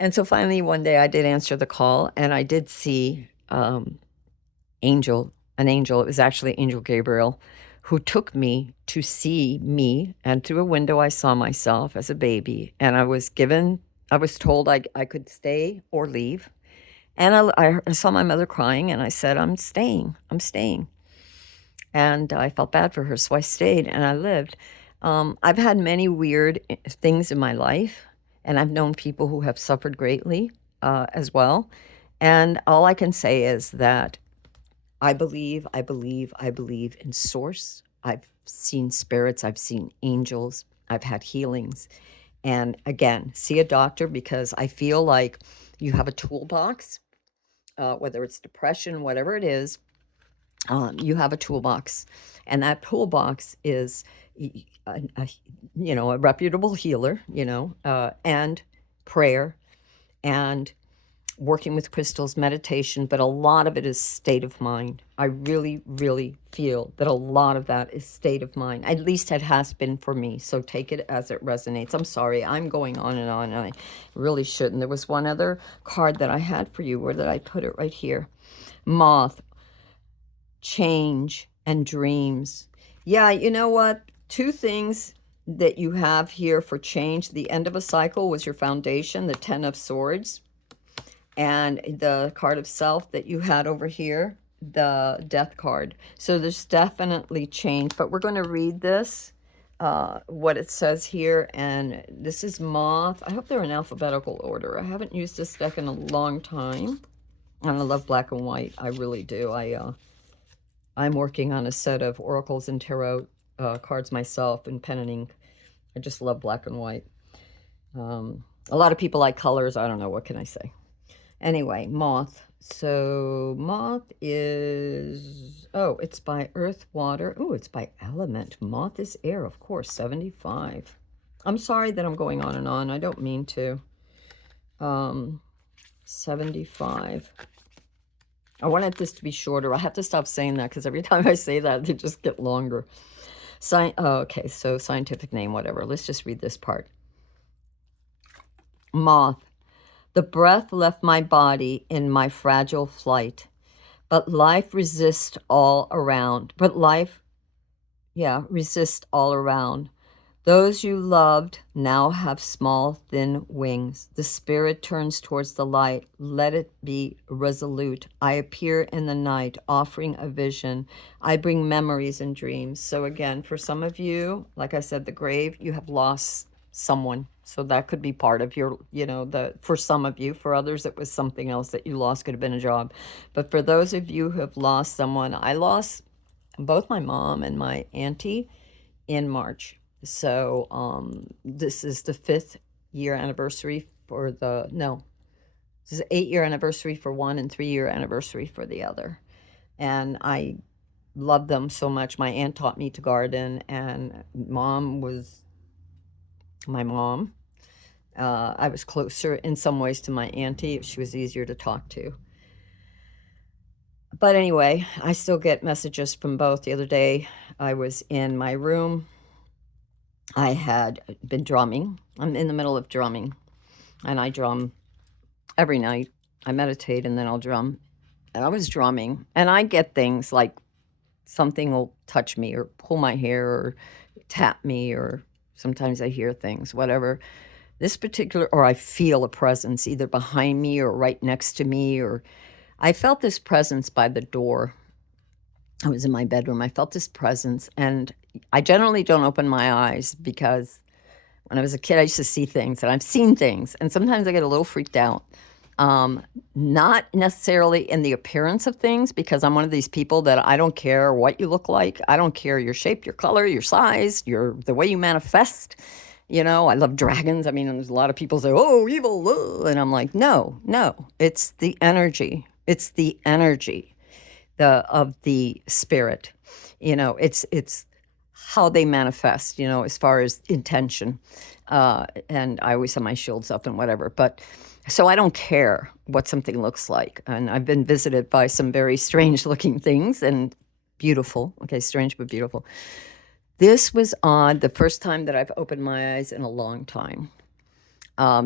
And so finally, one day, I did answer the call, and I did see angel, an angel. It was actually Angel Gabriel, who took me to see me. And through a window, I saw myself as a baby, and I was told I could stay or leave. And I saw my mother crying, and I said, I'm staying. I'm staying. And I felt bad for her, so I stayed and I lived. I've had many weird things in my life, and I've known people who have suffered greatly as well. And all I can say is that I believe in source. I've seen spirits, I've seen angels, I've had healings. And again, see a doctor because I feel like you have a toolbox, whether it's depression, whatever it is, you have a toolbox. And that toolbox is, a reputable healer, and prayer and working with crystals, meditation, but a lot of it is state of mind. I really, really feel that a lot of that is state of mind. At least it has been for me. So take it as it resonates. I'm sorry, I'm going on, and I really shouldn't. There was one other card that I had for you. Where did I put it? Right here. Moth, change, and dreams. Yeah, you know what? Two things that you have here for change. The end of a cycle was your foundation, the Ten of Swords, and the card of self that you had over here, the death card. So there's definitely change, but we're going to read this, what it says here. And this is moth. I hope they're in alphabetical order. I haven't used this deck in a long time, and I love black and white. I really do. I'm working on a set of oracles and tarot cards myself in pen and ink. I just love black and white. A lot of people like colors. I don't know. What can I say? Anyway, moth. So moth is, oh, it's by earth, water. Oh, it's by element. Moth is air, of course, 75. I'm sorry that I'm going on and on. I don't mean to. 75. I wanted this to be shorter. I have to stop saying that because every time I say that, they just get longer. Okay, so scientific name, whatever. Let's just read this part. Moth. The breath left my body in my fragile flight, but life resists all around. Resists all around. Those you loved now have small, thin wings. The spirit turns towards the light. Let it be resolute. I appear in the night, offering a vision. I bring memories and dreams. So again, for some of you, like I said, the grave, you have lost someone. So that could be part of your, for some of you. For others, it was something else that you lost. Could have been a job. But for those of you who have lost someone, I lost both my mom and my auntie in March. So this is the 5th year anniversary for this is 8-year anniversary for one and 3-year anniversary for the other. And I love them so much. My aunt taught me to garden, and mom was my mom. I was closer in some ways to my auntie. She was easier to talk to. But anyway, I still get messages from both. The other day, I was in my room. I had been drumming. I'm in the middle of drumming, and I drum every night. I meditate, and then I'll drum. And I was drumming, and I get things like something will touch me or pull my hair or tap me, or sometimes I hear things, whatever. This particular, or I feel a presence either behind me or right next to me, or I felt this presence by the door. I was in my bedroom. I felt this presence, and I generally don't open my eyes because when I was a kid, I used to see things, and I've seen things, and sometimes I get a little freaked out. Not necessarily in the appearance of things, because I'm one of these people that I don't care what you look like. I don't care your shape, your color, your size, the way you manifest. I love dragons. I mean, there's a lot of people say, oh, evil. And I'm like, no, it's the energy. It's the energy of the spirit. It's how they manifest, as far as intention. And I always have my shields up and whatever. But So I don't care what something looks like. And I've been visited by some very strange looking things and beautiful. Okay, strange but beautiful. This was odd, the first time that I've opened my eyes in a long time.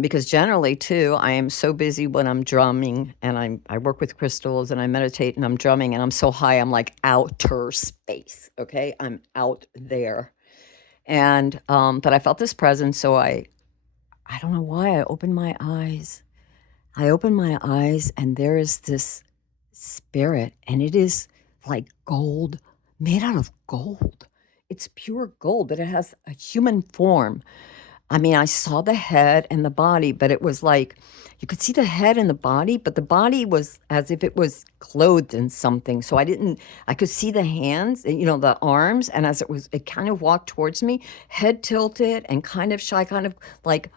Because generally, too, I am so busy when I'm drumming and I work with crystals and I meditate and I'm drumming and I'm so high, I'm like outer space. Okay, I'm out there. And but I felt this presence, so I don't know why I opened my eyes. I opened my eyes and there is this spirit, and it is like gold, made out of gold. It's pure gold, but it has a human form. I mean, I saw the head and the body, but it was like you could see the head and the body, but the body was as if it was clothed in something. So I could see the hands, the arms, and as it kind of walked towards me, head tilted and kind of shy, kind of like,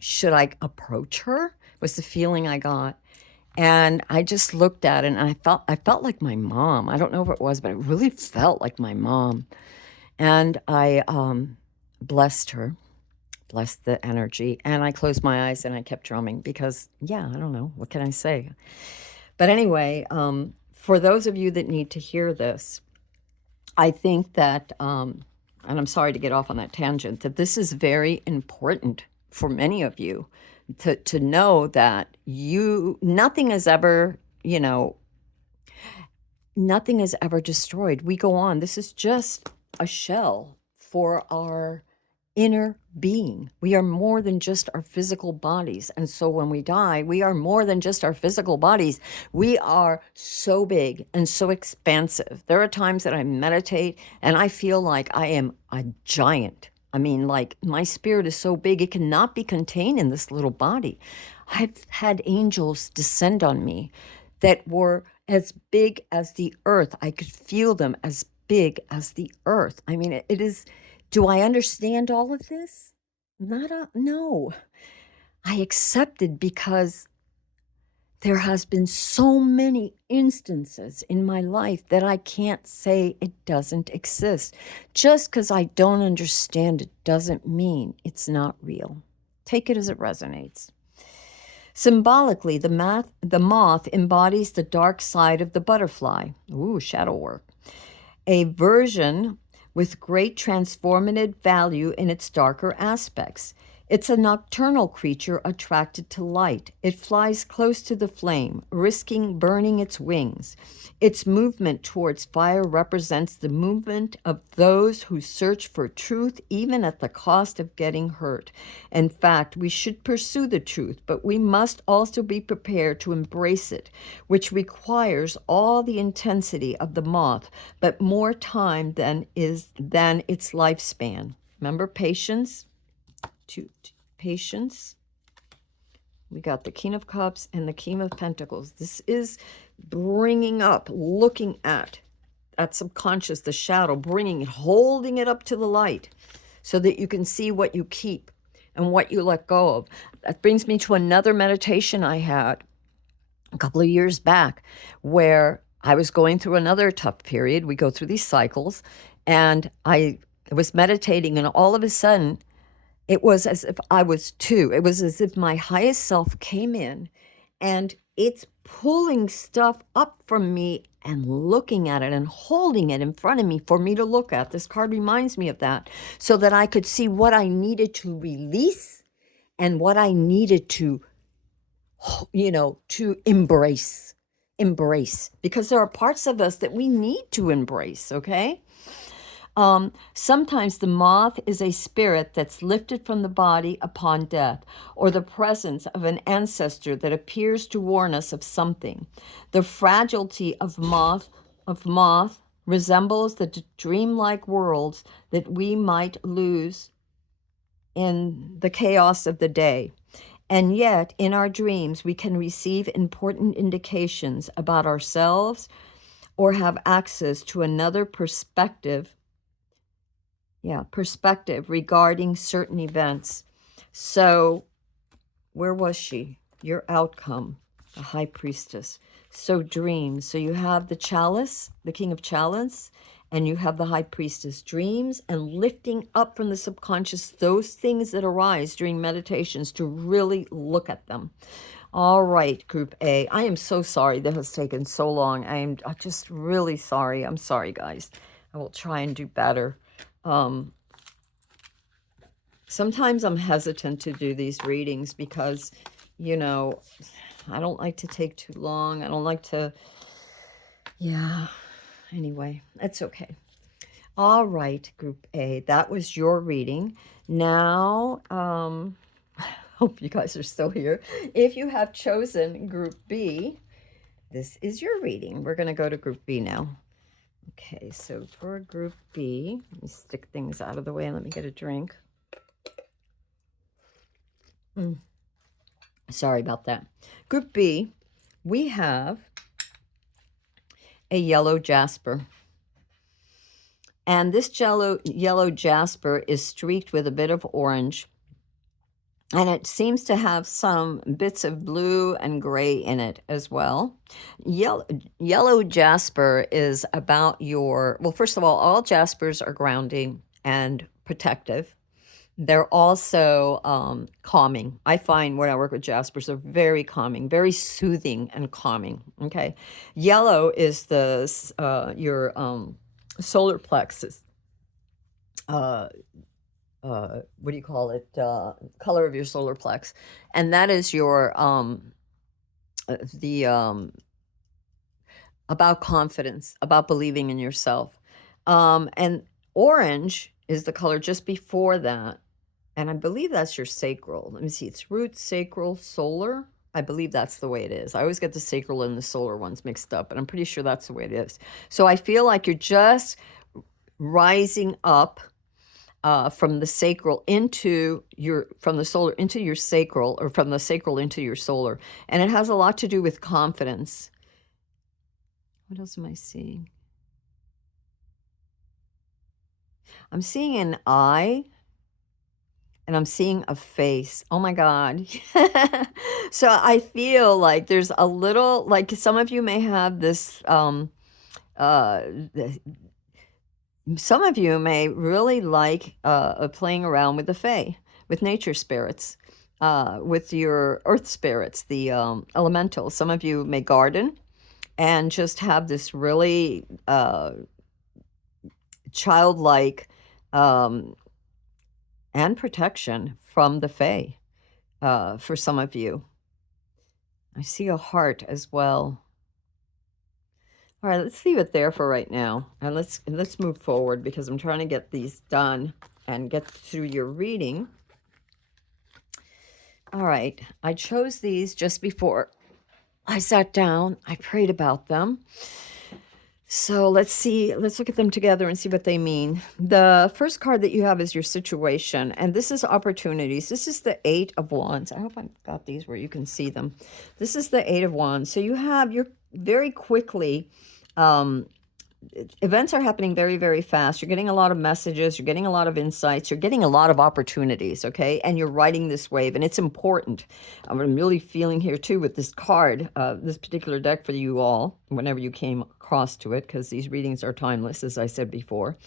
should I approach her? Was the feeling I got. And I just looked at it and I felt like my mom. I don't know if it was, but it really felt like my mom. And I blessed her, blessed the energy, and I closed my eyes and I kept drumming because, yeah, I don't know. What can I say? But anyway, for those of you that need to hear this, I think that, and I'm sorry to get off on that tangent, that this is very important for many of you to know that nothing is ever, nothing is ever destroyed. We go on. This is just a shell for our inner being. We are more than just our physical bodies. And so when we die, we are more than just our physical bodies. We are so big and so expansive. There are times that I meditate and I feel like I am a giant. I mean, like my spirit is so big, it cannot be contained in this little body. I've had angels descend on me that were as big as the earth. I could feel them as big as the earth. I mean, it is. Do I understand all of this? No. I accepted because there has been so many instances in my life that I can't say it doesn't exist. Just because I don't understand it doesn't mean it's not real. Take it as it resonates. Symbolically, the moth embodies the dark side of the butterfly. Ooh, shadow work. A version with great transformative value in its darker aspects. It's a nocturnal creature attracted to light. It flies close to the flame, risking burning its wings. Its movement towards fire represents the movement of those who search for truth, even at the cost of getting hurt. In fact, we should pursue the truth, but we must also be prepared to embrace it, which requires all the intensity of the moth, but more time than its lifespan. Remember patience? Patience. We got the King of Cups and the King of Pentacles. This is bringing up, looking at that subconscious, the shadow, bringing it, holding it up to the light so that you can see what you keep and what you let go of. That brings me to another meditation I had a couple of years back where I was going through another tough period. We go through these cycles, and I was meditating, and all of a sudden, it was as if I was two. It was as if my highest self came in and it's pulling stuff up from me and looking at it and holding it in front of me for me to look at. This card reminds me of that, so that I could see what I needed to release and what I needed to, to embrace. Because there are parts of us that we need to embrace, okay? Sometimes the moth is a spirit that's lifted from the body upon death, or the presence of an ancestor that appears to warn us of something. The fragility of moth resembles the dreamlike worlds that we might lose in the chaos of the day. And yet, in our dreams, we can receive important indications about ourselves or have access to another perspective regarding certain events. So, where was she? Your outcome, the high priestess. So dreams. So you have the chalice, the king of chalice, and you have the high priestess dreams, and lifting up from the subconscious those things that arise during meditations to really look at them. All right, Group A. I am so sorry that has taken so long. I'm just really sorry. I'm sorry, guys. I will try and do better. Sometimes I'm hesitant to do these readings because, you know, I don't like to take too long. I don't like to, yeah. Anyway, that's okay. All right, Group A, that was your reading. Now, hope you guys are still here. If you have chosen Group B, this is your reading. We're going to go to Group B now. Okay, so for Group B, let me stick things out of the way and let me get a drink. Sorry about that. Group B, we have a yellow jasper. And this yellow jasper is streaked with a bit of orange. And it seems to have some bits of blue and gray in it as well. Yellow jasper is about your, well, first of all jaspers are grounding and protective. They're also calming. I find when I work with jaspers, they're very calming, very soothing and calming. Okay. Yellow is your solar plexus. What do you call it? Color of your solar plex. And that is your, about confidence, about believing in yourself. And orange is the color just before that. And I believe that's your sacral. Let me see. It's root, sacral, solar. I believe that's the way it is. I always get the sacral and the solar ones mixed up, but I'm pretty sure that's the way it is. So I feel like you're just rising up from the sacral from the solar into your sacral, or from the sacral into your solar. And it has a lot to do with confidence. What else am I seeing? I'm seeing an eye. And I'm seeing a face. Oh my God. So I feel like there's a little, like some of you may have this, some of you may really like playing around with the fae, with nature spirits, with your earth spirits, the elementals. Some of you may garden and just have this really childlike and protection from the fae for some of you. I see a heart as well. All right, let's leave it there for right now. And let's move forward because I'm trying to get these done and get through your reading. All right, I chose these just before I sat down. I prayed about them. So let's look at them together and see what they mean. The first card that you have is your situation, and this is opportunities. This is the Eight of Wands. I hope I've got these where you can see them. This is the Eight of Wands. So you're very quickly, events are happening very, very fast. You're getting a lot of messages. You're getting a lot of insights. You're getting a lot of opportunities, okay? And you're riding this wave, and it's important. I'm really feeling here, too, with this card, this particular deck for you all, whenever you came across to it, because these readings are timeless, as I said before.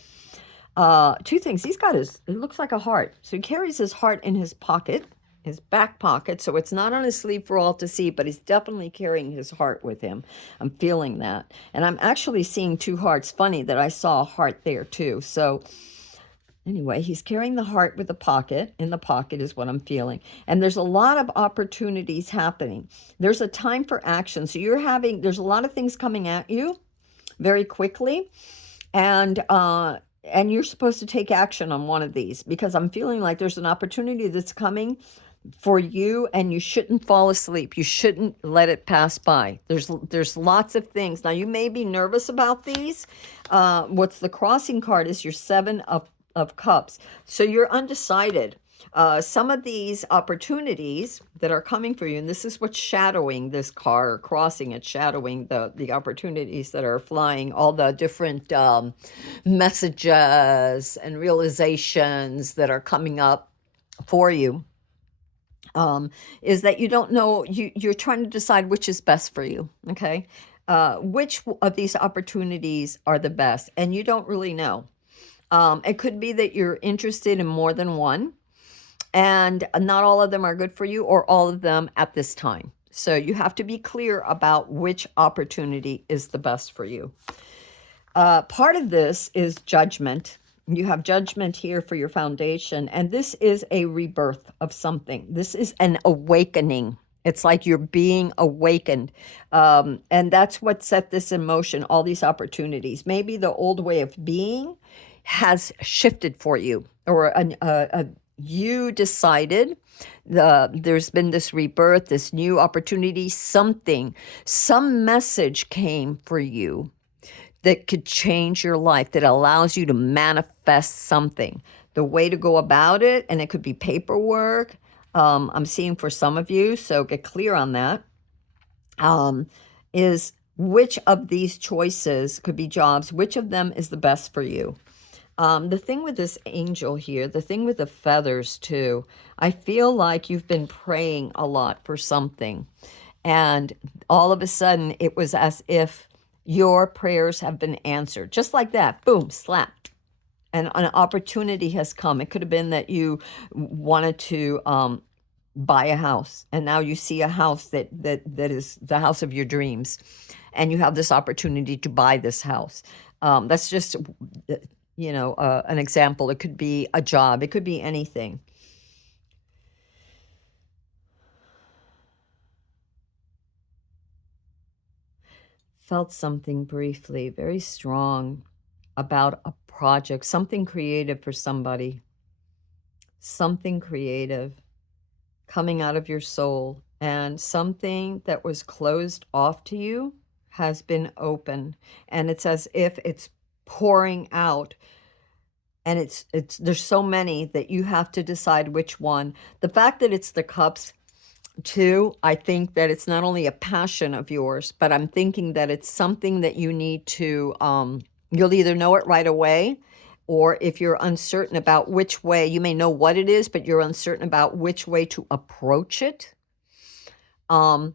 Two things. He's got it looks like a heart. So he carries his heart in his pocket, his back pocket, so it's not on his sleeve for all to see, but he's definitely carrying his heart with him. I'm feeling that. And I'm actually seeing two hearts. Funny that I saw a heart there too. So anyway, he's carrying the heart with the pocket. In the pocket is what I'm feeling. And there's a lot of opportunities happening. There's a time for action. So there's a lot of things coming at you very quickly. And you're supposed to take action on one of these, because I'm feeling like there's an opportunity that's coming for you, and you shouldn't fall asleep. You shouldn't let it pass by. There's lots of things. Now, you may be nervous about these. What's the crossing card is your Seven of Cups. So you're undecided. Some of these opportunities that are coming for you, and this is what's shadowing this car, or crossing it, shadowing the opportunities that are flying, all the different messages and realizations that are coming up for you. Is that you don't know, you're trying to decide which is best for you, okay? which of these opportunities are the best? And you don't really know. It could be that you're interested in more than one, and not all of them are good for you, or all of them at this time. So you have to be clear about which opportunity is the best for you. Part of this is judgment. You have judgment here for your foundation, and this is a rebirth of something. This is an awakening. It's like you're being awakened. And that's what set this in motion, all these opportunities. Maybe the old way of being has shifted for you, or you decided there's been this rebirth, this new opportunity, something, some message came for you that could change your life, that allows you to manifest something. The way to go about it, and it could be paperwork. I'm seeing for some of you, so get clear on that. Is which of these choices could be jobs, which of them is the best for you? The thing with this angel here, the thing with the feathers too, I feel like you've been praying a lot for something. And all of a sudden, it was as if your prayers have been answered. Just like that, boom, slap. And an opportunity has come. It could have been that you wanted to buy a house, and now you see a house that is the house of your dreams, and you have this opportunity to buy this house. That's just an example. It could be a job. It could be anything. Felt something briefly, very strong, about a project, something creative for somebody, something creative coming out of your soul, and something that was closed off to you has been open, and it's as if it's pouring out. And it's there's so many that you have to decide which one. The fact that it's the cups too, I think that it's not only a passion of yours, but I'm thinking that it's something that you need to, you'll either know it right away, or if you're uncertain about which way, you may know what it is, but you're uncertain about which way to approach it. Do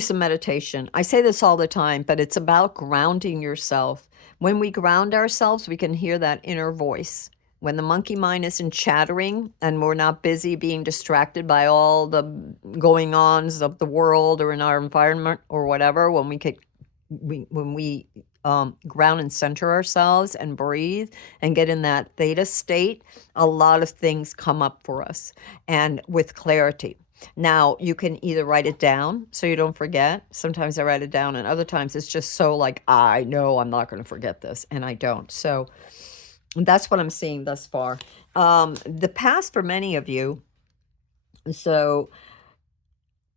some meditation. I say this all the time, but it's about grounding yourself. When we ground ourselves, we can hear that inner voice. When the monkey mind isn't chattering and we're not busy being distracted by all the going ons of the world or in our environment or whatever, when we ground and center ourselves and breathe and get in that theta state, a lot of things come up for us, and with clarity. Now, you can either write it down so you don't forget. Sometimes I write it down, and other times it's just so like, I know I'm not going to forget this, and I don't. So that's what I'm seeing thus far. The past for many of you, so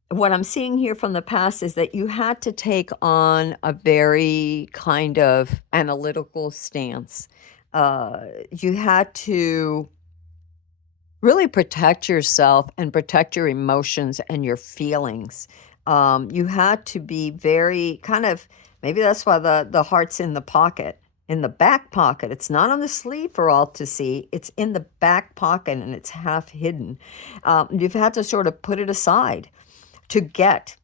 what I'm seeing here from the past is that you had to take on a very kind of analytical stance. You had to really protect yourself and protect your emotions and your feelings. You had to be very kind of, maybe that's why the heart's in the pocket, in the back pocket. It's not on the sleeve for all to see. It's in the back pocket, and it's half hidden. You've had to sort of put it aside to get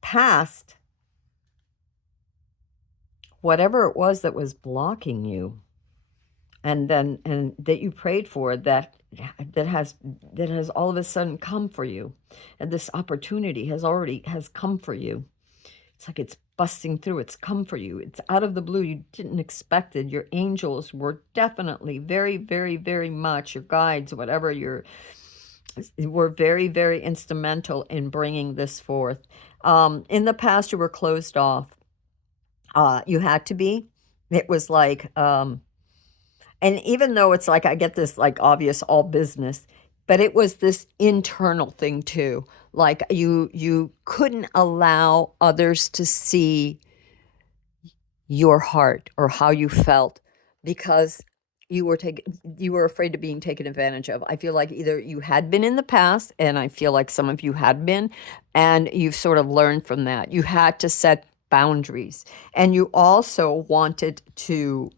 past whatever it was that was blocking you, and that you prayed for, that has all of a sudden come for you, and this opportunity has come for you. It's like it's busting through. It's come for you. It's out of the blue. You didn't expect it. Your angels were definitely very, very, very much, your guides, whatever, were very, very instrumental in bringing this forth. In the past, you were closed off. You had to be. It was like, and even though it's like I get this like obvious all business, but it was this internal thing too. Like you couldn't allow others to see your heart or how you felt, because you were afraid of being taken advantage of. I feel like either you had been in the past, and I feel like some of you had been, and you've sort of learned from that. You had to set boundaries, and you also wanted to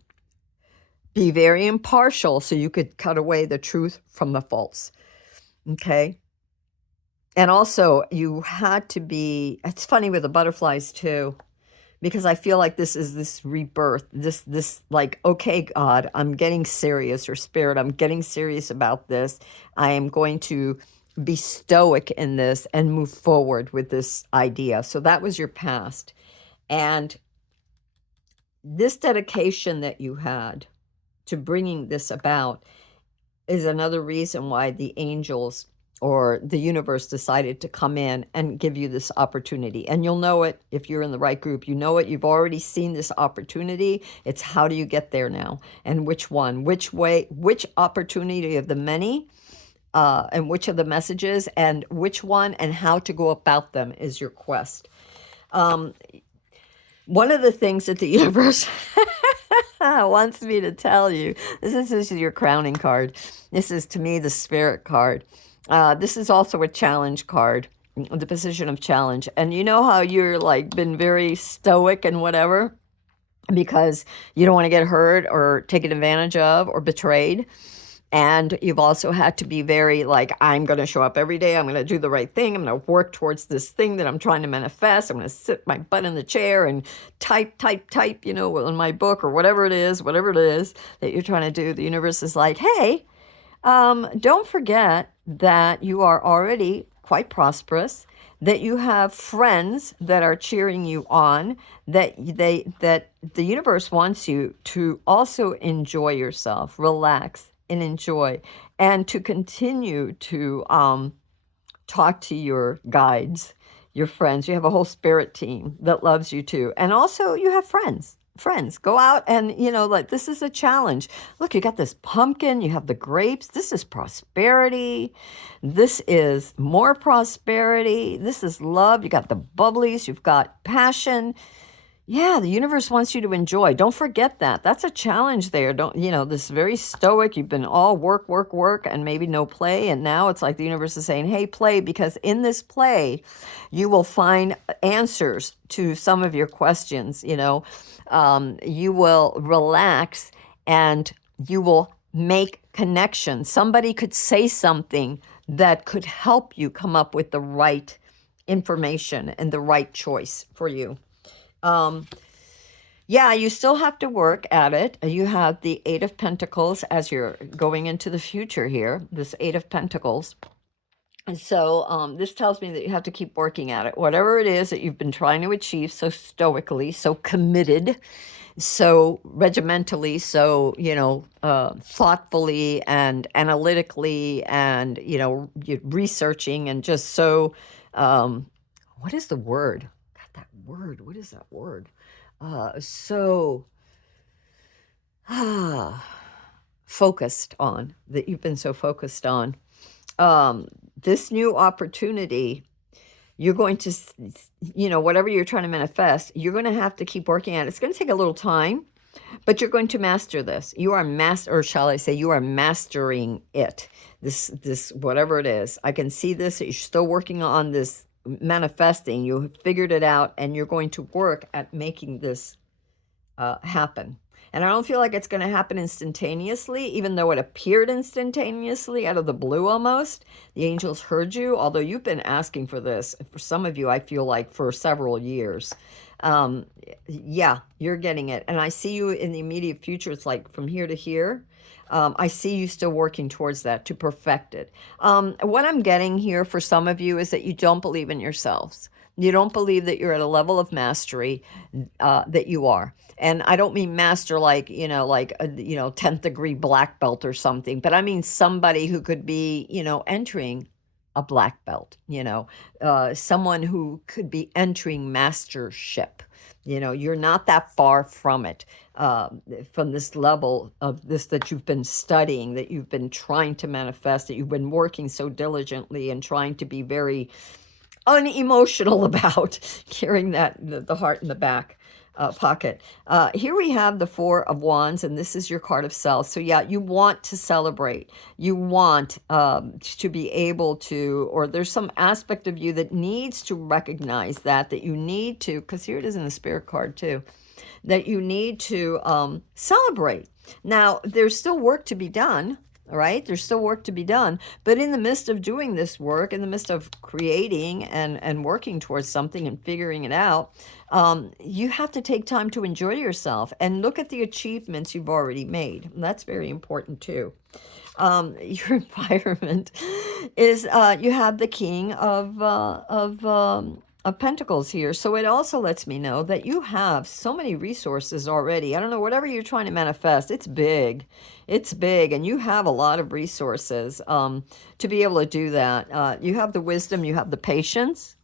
be very impartial so you could cut away the truth from the false. Okay? And also, you had to be, it's funny with the butterflies too, because I feel like this is this rebirth, this like, okay, God, I'm getting serious, or Spirit, I'm getting serious about this. I am going to be stoic in this and move forward with this idea. So that was your past. And this dedication that you had to bringing this about is another reason why the angels or the universe decided to come in and give you this opportunity. And you'll know it if you're in the right group. You know it. You've already seen this opportunity. It's how do you get there now? And which one? Which way? Which opportunity of the many? And which of the messages? And which one? And how to go about them is your quest. One of the things that the universe wants me to tell you, this is your crowning card. This is, to me, the spirit card. This is also a challenge card, the position of challenge. And you know how you're like been very stoic and whatever because you don't want to get hurt or taken advantage of or betrayed. And you've also had to be very like, I'm going to show up every day. I'm going to do the right thing. I'm going to work towards this thing that I'm trying to manifest. I'm going to sit my butt in the chair and type, you know, in my book or whatever it is that you're trying to do. The universe is like, hey, don't forget that you are already quite prosperous, that you have friends that are cheering you on, that the universe wants you to also enjoy yourself, relax, and enjoy, and to continue to talk to your guides, your friends. You have a whole spirit team that loves you too. And also you have friends. Go out and, you know, like this is a challenge. Look, you got this pumpkin, you have the grapes. This is prosperity. This is more prosperity. This is love. You got the bubblies, you've got passion. Yeah, the universe wants you to enjoy. Don't forget that. That's a challenge there. Don't, you know, this very stoic, you've been all work, and maybe no play. And now it's like the universe is saying, hey, play, because in this play, you will find answers to some of your questions. You know, you will relax and you will make connections. Somebody could say something that could help you come up with the right information and the right choice for you. Yeah, you still have to work at it. You have the Eight of Pentacles as you're going into the future here, this Eight of Pentacles. And so this tells me that you have to keep working at it. Whatever it is that you've been trying to achieve so stoically, so committed, so regimentally, so, you know, thoughtfully and analytically and, you know, researching and just so, what is the word? That word, what is that word? So focused on, that you've been so focused on. This new opportunity, you're going to, you know, whatever you're trying to manifest, you're going to have to keep working at it. It's going to take a little time, but you're going to master this. You are or shall I say, you are mastering it. This, whatever it is. I can see this, you're still working on this manifesting, you have figured it out, and you're going to work at making this happen. And I don't feel like it's going to happen instantaneously, even though it appeared instantaneously out of the blue almost. The angels heard you, although you've been asking for this. For some of you, I feel like for several years. Yeah, you're getting it. And I see you in the immediate future. It's like from here to here. I see you still working towards that to perfect it. What I'm getting here for some of you is that you don't believe in yourselves. You don't believe that you're at a level of mastery that you are. And I don't mean master like, you know, like, you know, 10th degree black belt or something, but I mean somebody who could be, you know, entering a black belt, you know, someone who could be entering mastership. You know, you're not that far from it, from this level of this that you've been studying, that you've been trying to manifest, that you've been working so diligently and trying to be very unemotional about carrying that, the heart in the back pocket. Here we have the Four of Wands, and this is your card of self. So yeah, you want to celebrate. You want to be able to, or there's some aspect of you that needs to recognize that you need to, because here it is in the Spirit card too, that you need to celebrate. Now, there's still work to be done. All right, there's still work to be done, but in the midst of doing this work, in the midst of creating and working towards something and figuring it out, you have to take time to enjoy yourself and look at the achievements you've already made. And that's very important too. Your environment is you have the king of Pentacles here. So it also lets me know that you have so many resources already. I don't know, whatever you're trying to manifest, it's big. It's big, and you have a lot of resources to be able to do that. You have the wisdom, you have the patience,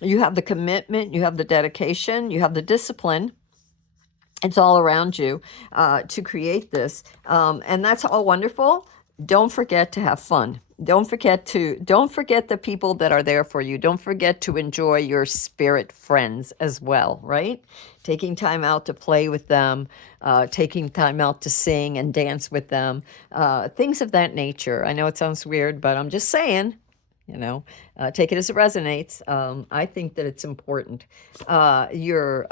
you have the commitment, you have the dedication, you have the discipline. It's all around you to create this. And that's all wonderful. Don't forget to have fun. Don't forget the people that are there for you. Don't forget to enjoy your spirit friends as well, right? Taking time out to play with them, taking time out to sing and dance with them, things of that nature. I know it sounds weird, but I'm just saying, take it as it resonates. I think that it's important. Your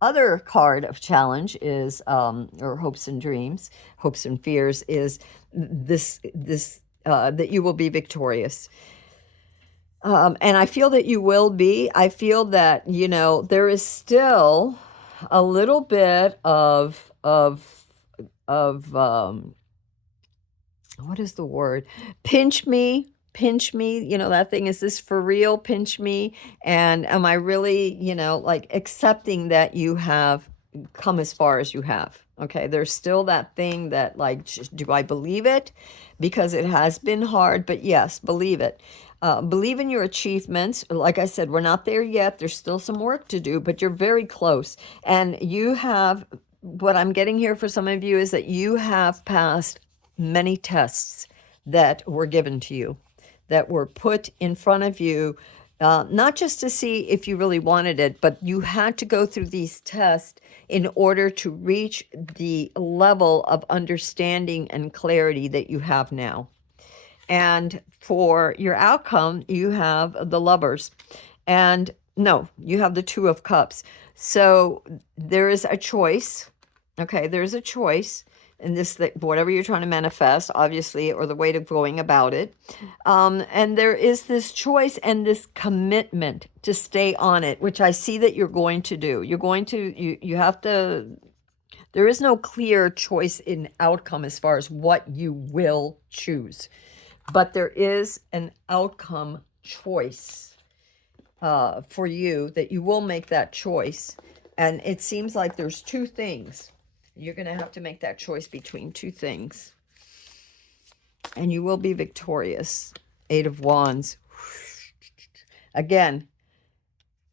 other card of challenge is, or hopes and dreams, hopes and fears, is this that you will be victorious. And I feel that you will be. I feel that, there is still a little bit of what is the word? Pinch me, that thing, is this for real? Pinch me. And am I really, like accepting that you have come as far as you have? Okay, there's still that thing that, like, do I believe it? Because it has been hard, but yes, believe it. Believe in your achievements. Like I said, we're not there yet. There's still some work to do, but you're very close. And you have, what I'm getting here for some of you is that you have passed many tests that were given to you, that were put in front of you, not just to see if you really wanted it, but you had to go through these tests in order to reach the level of understanding and clarity that you have now. And for your outcome, you have the Lovers. And no, you have the Two of Cups. So there is a choice. Okay, there's a choice in this, whatever you're trying to manifest, obviously, or the way of going about it. And there is this choice and this commitment to stay on it, which I see that you're going to do. You're going to, you have to, there is no clear choice in outcome as far as what you will choose. But there is an outcome choice for you, that you will make that choice. And it seems like there's two things. You're going to have to make that choice between two things. And you will be victorious. Eight of Wands. Again,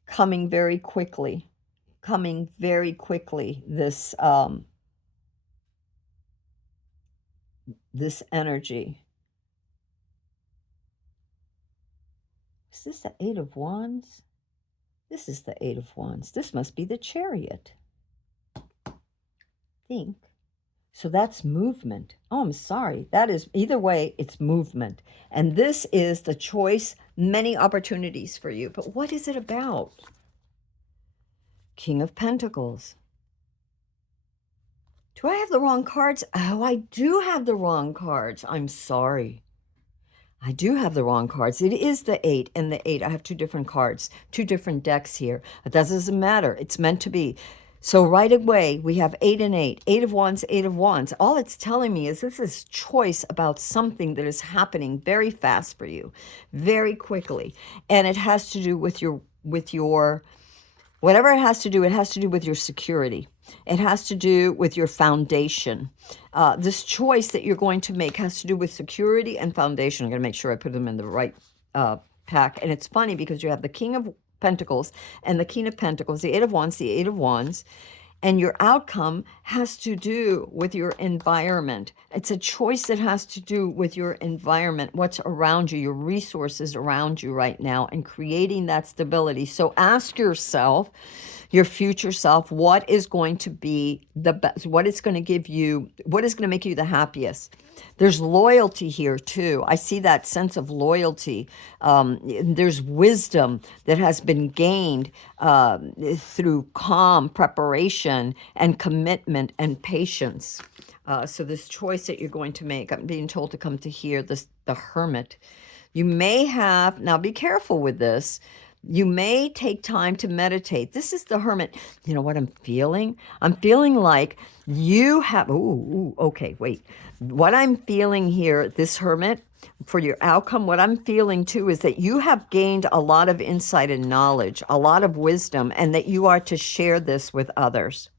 coming very quickly. Coming very quickly. This energy. Is this the Eight of Wands? This is the Eight of Wands. This must be the Chariot. Think. So that's movement. Oh, I'm sorry. That is, either way, it's movement. And this is the choice, many opportunities for you. But what is it about? King of Pentacles. Do I have the wrong cards? Oh, I do have the wrong cards. I'm sorry. I do have the wrong cards. It is the 8 and the 8. I have two different cards, two different decks here. That doesn't matter. It's meant to be. So right away, we have 8 and 8. 8 of Wands, 8 of Wands. All it's telling me is this is choice about something that is happening very fast for you, very quickly. And it has to do with your, whatever it has to do with your security. It has to do with your foundation. This choice that you're going to make has to do with security and foundation. I'm going to make sure I put them in the right pack. And it's funny because you have the King of Pentacles and the King of Pentacles, the 8 of Wands, the 8 of Wands. And your outcome has to do with your environment. It's a choice that has to do with your environment, what's around you, your resources around you right now, and creating that stability. So ask yourself, your future self, what is going to be the best, what is going to give you, what is going to make you the happiest. There's loyalty here too. I see that sense of loyalty. There's wisdom that has been gained through calm preparation and commitment and patience. So this choice that you're going to make, I'm being told to come to here, the Hermit. You may have, now be careful with this. You may take time to meditate. This is the Hermit. You know what I'm feeling? I'm feeling like you have, okay, wait. What I'm feeling here, this Hermit, for your outcome, what I'm feeling too is that you have gained a lot of insight and knowledge, a lot of wisdom, and that you are to share this with others.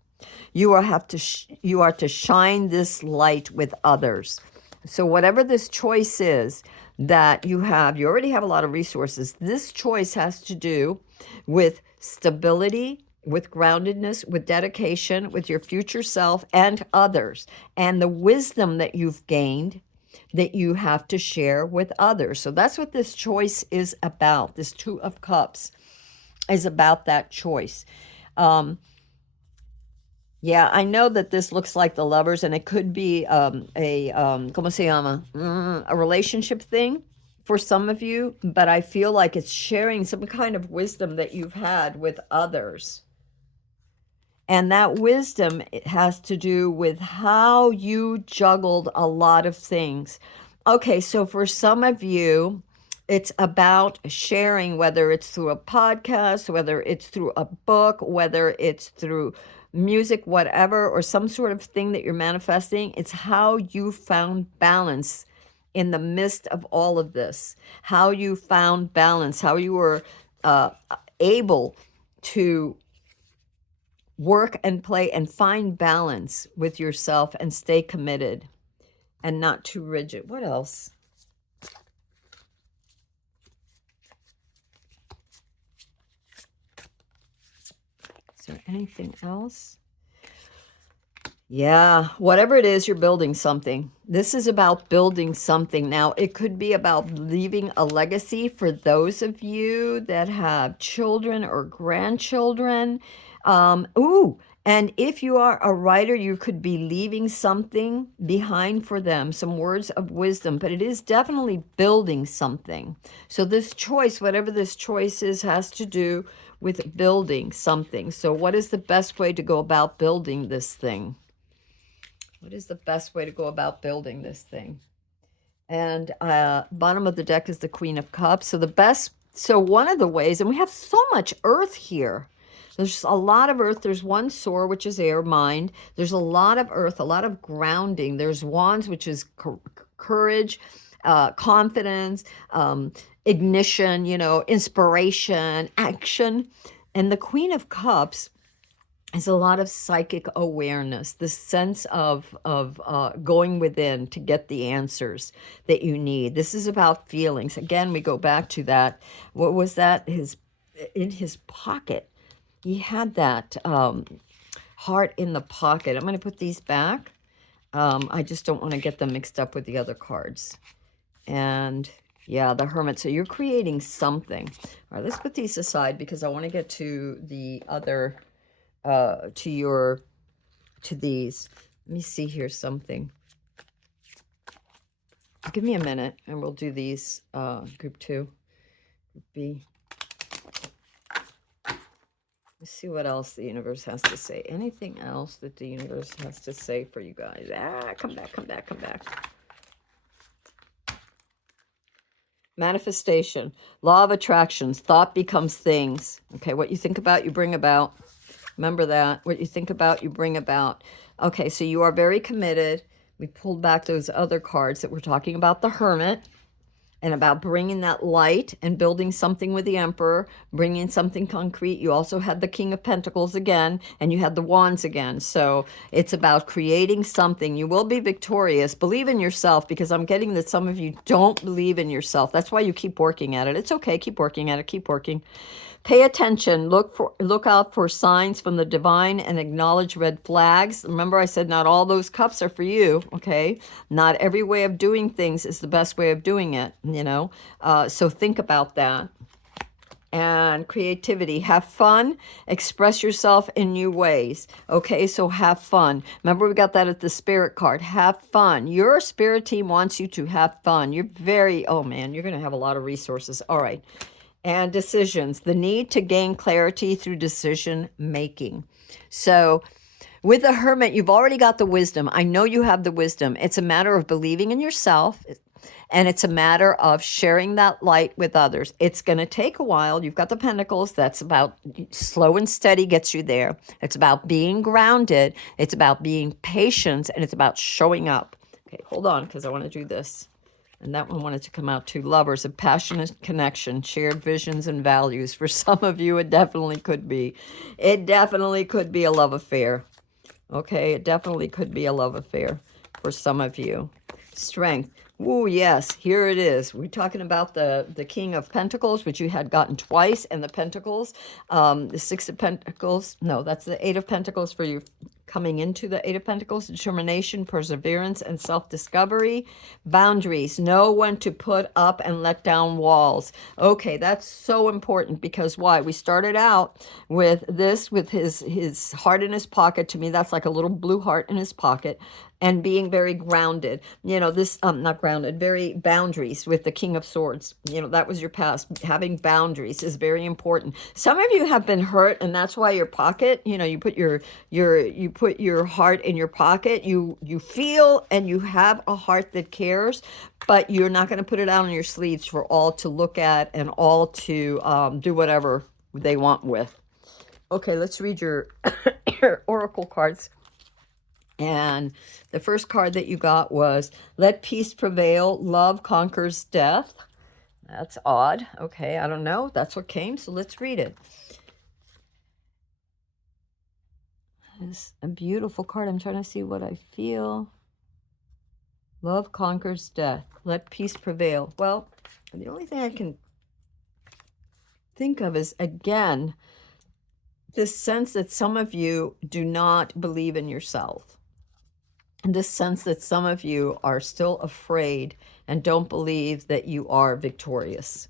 You are to shine this light with others. So whatever this choice is that you have, you already have a lot of resources. This choice has to do with stability, with groundedness, with dedication, with your future self and others, and the wisdom that you've gained that you have to share with others. So that's what this choice is about. This Two of Cups is about that choice. Yeah, I know that this looks like the Lovers, and it could be ¿cómo se llama? A relationship thing for some of you, but I feel like it's sharing some kind of wisdom that you've had with others. And that wisdom, it has to do with how you juggled a lot of things. Okay, so for some of you, it's about sharing, whether it's through a podcast, whether it's through a book, whether it's through music, whatever, or some sort of thing that you're manifesting. It's how you found balance in the midst of all of this, how you found balance, how you were able to work and play and find balance with yourself and stay committed and not too rigid. What else? Is there anything else? Yeah, whatever it is, you're building something. This is about building something. Now, it could be about leaving a legacy for those of you that have children or grandchildren. And if you are a writer, you could be leaving something behind for them, some words of wisdom, but it is definitely building something. So this choice, whatever this choice is, has to do with building something. So what is the best way to go about building this thing? What is the best way to go about building this thing? And bottom of the deck is the Queen of Cups. So one of the ways, and we have so much earth here. There's a lot of earth. There's one soar, which is air, mind. There's a lot of earth, a lot of grounding. There's wands, which is courage, confidence, ignition, inspiration, action. And the Queen of Cups is a lot of psychic awareness, the sense of going within to get the answers that you need. This is about feelings. Again, we go back to that. What was that? In his pocket, he had that heart in the pocket. I'm going to put these back. I just don't want to get them mixed up with the other cards. And yeah, the Hermit. So you're creating something. All right, let's put these aside because I want to get to the other to these. Let me see here something. Give me a minute and we'll do these group 2, group B. Let's see what else the universe has to say. Anything else that the universe has to say for you guys? Come back. Manifestation, law of attractions, thought becomes things. Okay, what you think about, you bring about. Remember that. What you think about, you bring about. Okay, so you are very committed. We pulled back those other cards that we're talking about, the Hermit, and about bringing that light and building something with the Emperor, bringing something concrete. You also had the King of Pentacles again, and you had the Wands again. So it's about creating something. You will be victorious. Believe in yourself, because I'm getting that some of you don't believe in yourself. That's why you keep working at it. It's okay. Keep working at it. Keep working. Pay attention, look out for signs from the divine and acknowledge red flags. Remember I said not all those cups are for you, okay? Not every way of doing things is the best way of doing it, so think about that. And creativity, have fun, express yourself in new ways. Okay, so have fun. Remember we got that at the Spirit card. Have fun. Your Spirit team wants you to have fun. You're oh man, you're going to have a lot of resources. All right. And decisions, the need to gain clarity through decision making. So With the Hermit, you've already got the wisdom. I know you have the wisdom. It's a matter of believing in yourself, and it's a matter of sharing that light with others. It's going to take a while. You've got the Pentacles. That's about slow and steady gets you there. It's about being grounded. It's about being patient, and it's about showing up. Okay, hold on, because I want to do this. And that one wanted to come out too. Lovers, a passionate connection, shared visions and values. For some of you, it definitely could be. It definitely could be a love affair. Okay, it definitely could be a love affair for some of you. Strength. Ooh, yes, here it is. We're talking about the King of Pentacles, which you had gotten twice, and the Pentacles, the Six of Pentacles. No, that's the Eight of Pentacles for you coming into the Eight of Pentacles. Determination, perseverance, and self-discovery. Boundaries. Know when to put up and let down walls. Okay, that's so important because why? We started out with this, with his heart in his pocket. To me, that's like a little blue heart in his pocket. And being very grounded, this, not grounded, very boundaries with the King of Swords. That was your past. Having boundaries is very important. Some of you have been hurt, and that's why your pocket, you put you put your heart in your pocket. You feel and you have a heart that cares, but you're not going to put it out on your sleeves for all to look at and all to do whatever they want with. Okay, let's read your oracle cards. And the first card that you got was Let Peace Prevail, Love Conquers Death. That's odd. Okay, I don't know. That's what came, so let's read it. It's a beautiful card. I'm trying to see what I feel. Love conquers death. Let peace prevail. Well, the only thing I can think of is, again, this sense that some of you do not believe in yourself. And this sense that some of you are still afraid and don't believe that you are victorious,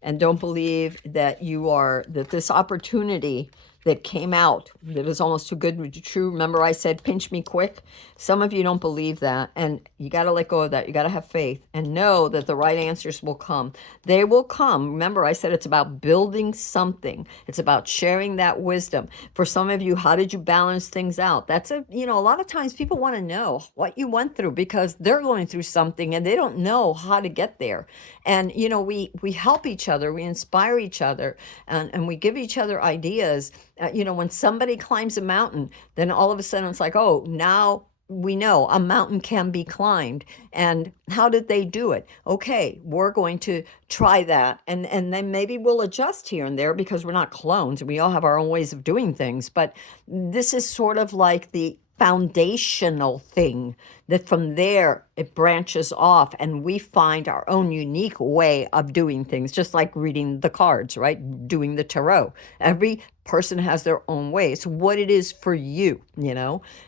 and don't believe that that this opportunity that came out, that was almost too good to be true. Remember I said, pinch me quick? Some of you don't believe that, and you got to let go of that. You got to have faith and know that the right answers will come. They will come. Remember I said it's about building something. It's about sharing that wisdom. For some of you, how did you balance things out? That's a lot of times people want to know what you went through because they're going through something and they don't know how to get there. And we help each other, we inspire each other, and we give each other ideas. When somebody climbs a mountain, then all of a sudden it's like, oh, now we know a mountain can be climbed. And how did they do it? Okay, we're going to try that. And then maybe we'll adjust here and there because we're not clones. We all have our own ways of doing things. But this is sort of like the foundational thing that from there it branches off and we find our own unique way of doing things, just like reading the cards, right? Doing the tarot. Every person has their own way. It's what it is for you,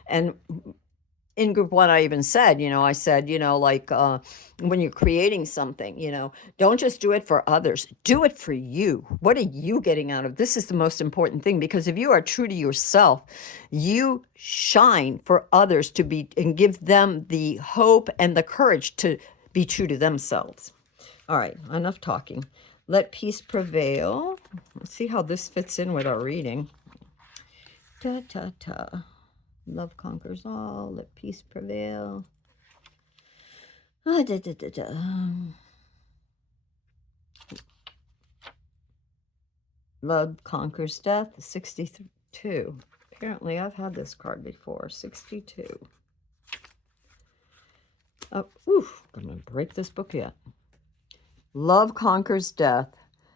and in group one, I even said, I said, when you're creating something, don't just do it for others, do it for you. What are you getting out of this? Is the most important thing, because if you are true to yourself, you shine for others to be, and give them the hope and the courage to be true to themselves. All right, enough talking. Let peace prevail. Let's see how this fits in with our reading. Ta ta ta. Love conquers all. Let peace prevail. Love conquers death. 62. Apparently, I've had this card before. 62. Oh, oof. I'm going to break this book yet. Love conquers death.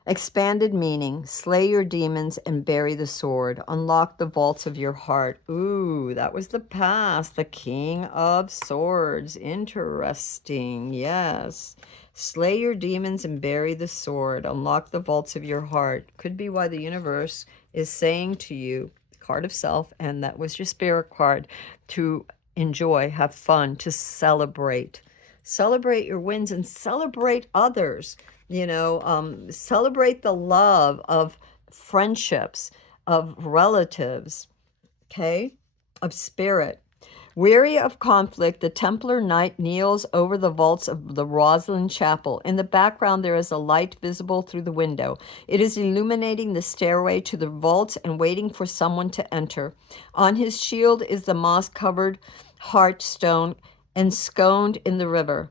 Expanded meaning, slay your demons and bury the sword. Unlock the vaults of your heart. Ooh, that was the past. The King of Swords. Interesting. Yes. Slay your demons and bury the sword. Unlock the vaults of your heart. Could be why the universe is saying to you, card of self, and that was your spirit card, to enjoy, have fun, to celebrate. Celebrate your wins and celebrate others. Celebrate the love of friendships, of relatives, okay, of spirit. Weary of conflict, the Templar knight kneels over the vaults of the Rosslyn Chapel. In the background, there is a light visible through the window. It is illuminating the stairway to the vaults and waiting for someone to enter. On his shield is the moss-covered heartstone ensconced in the river.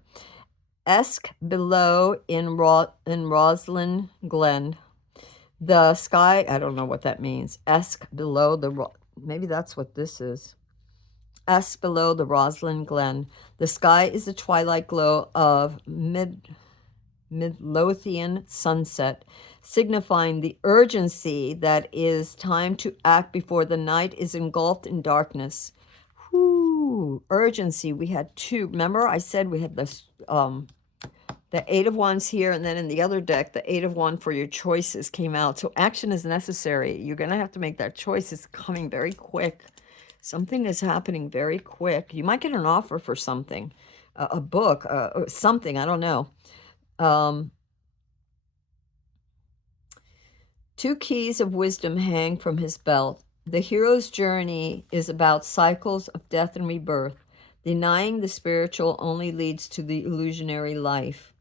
Esk below in Roslyn Glen. The sky, I don't know what that means. Esk below maybe that's what this is. Esk below the Roslyn Glen. The sky is the twilight glow of Midlothian sunset, signifying the urgency that is time to act before the night is engulfed in darkness. Whoo, urgency. We had two. Remember I said we had this the Eight of Wands here, and then in the other deck, the Eight of Wands for your choices came out. So action is necessary. You're going to have to make that choice. It's coming very quick. Something is happening very quick. You might get an offer for something, a book, something, I don't know. Two keys of wisdom hang from his belt. The hero's journey is about cycles of death and rebirth. Denying the spiritual only leads to the illusionary life.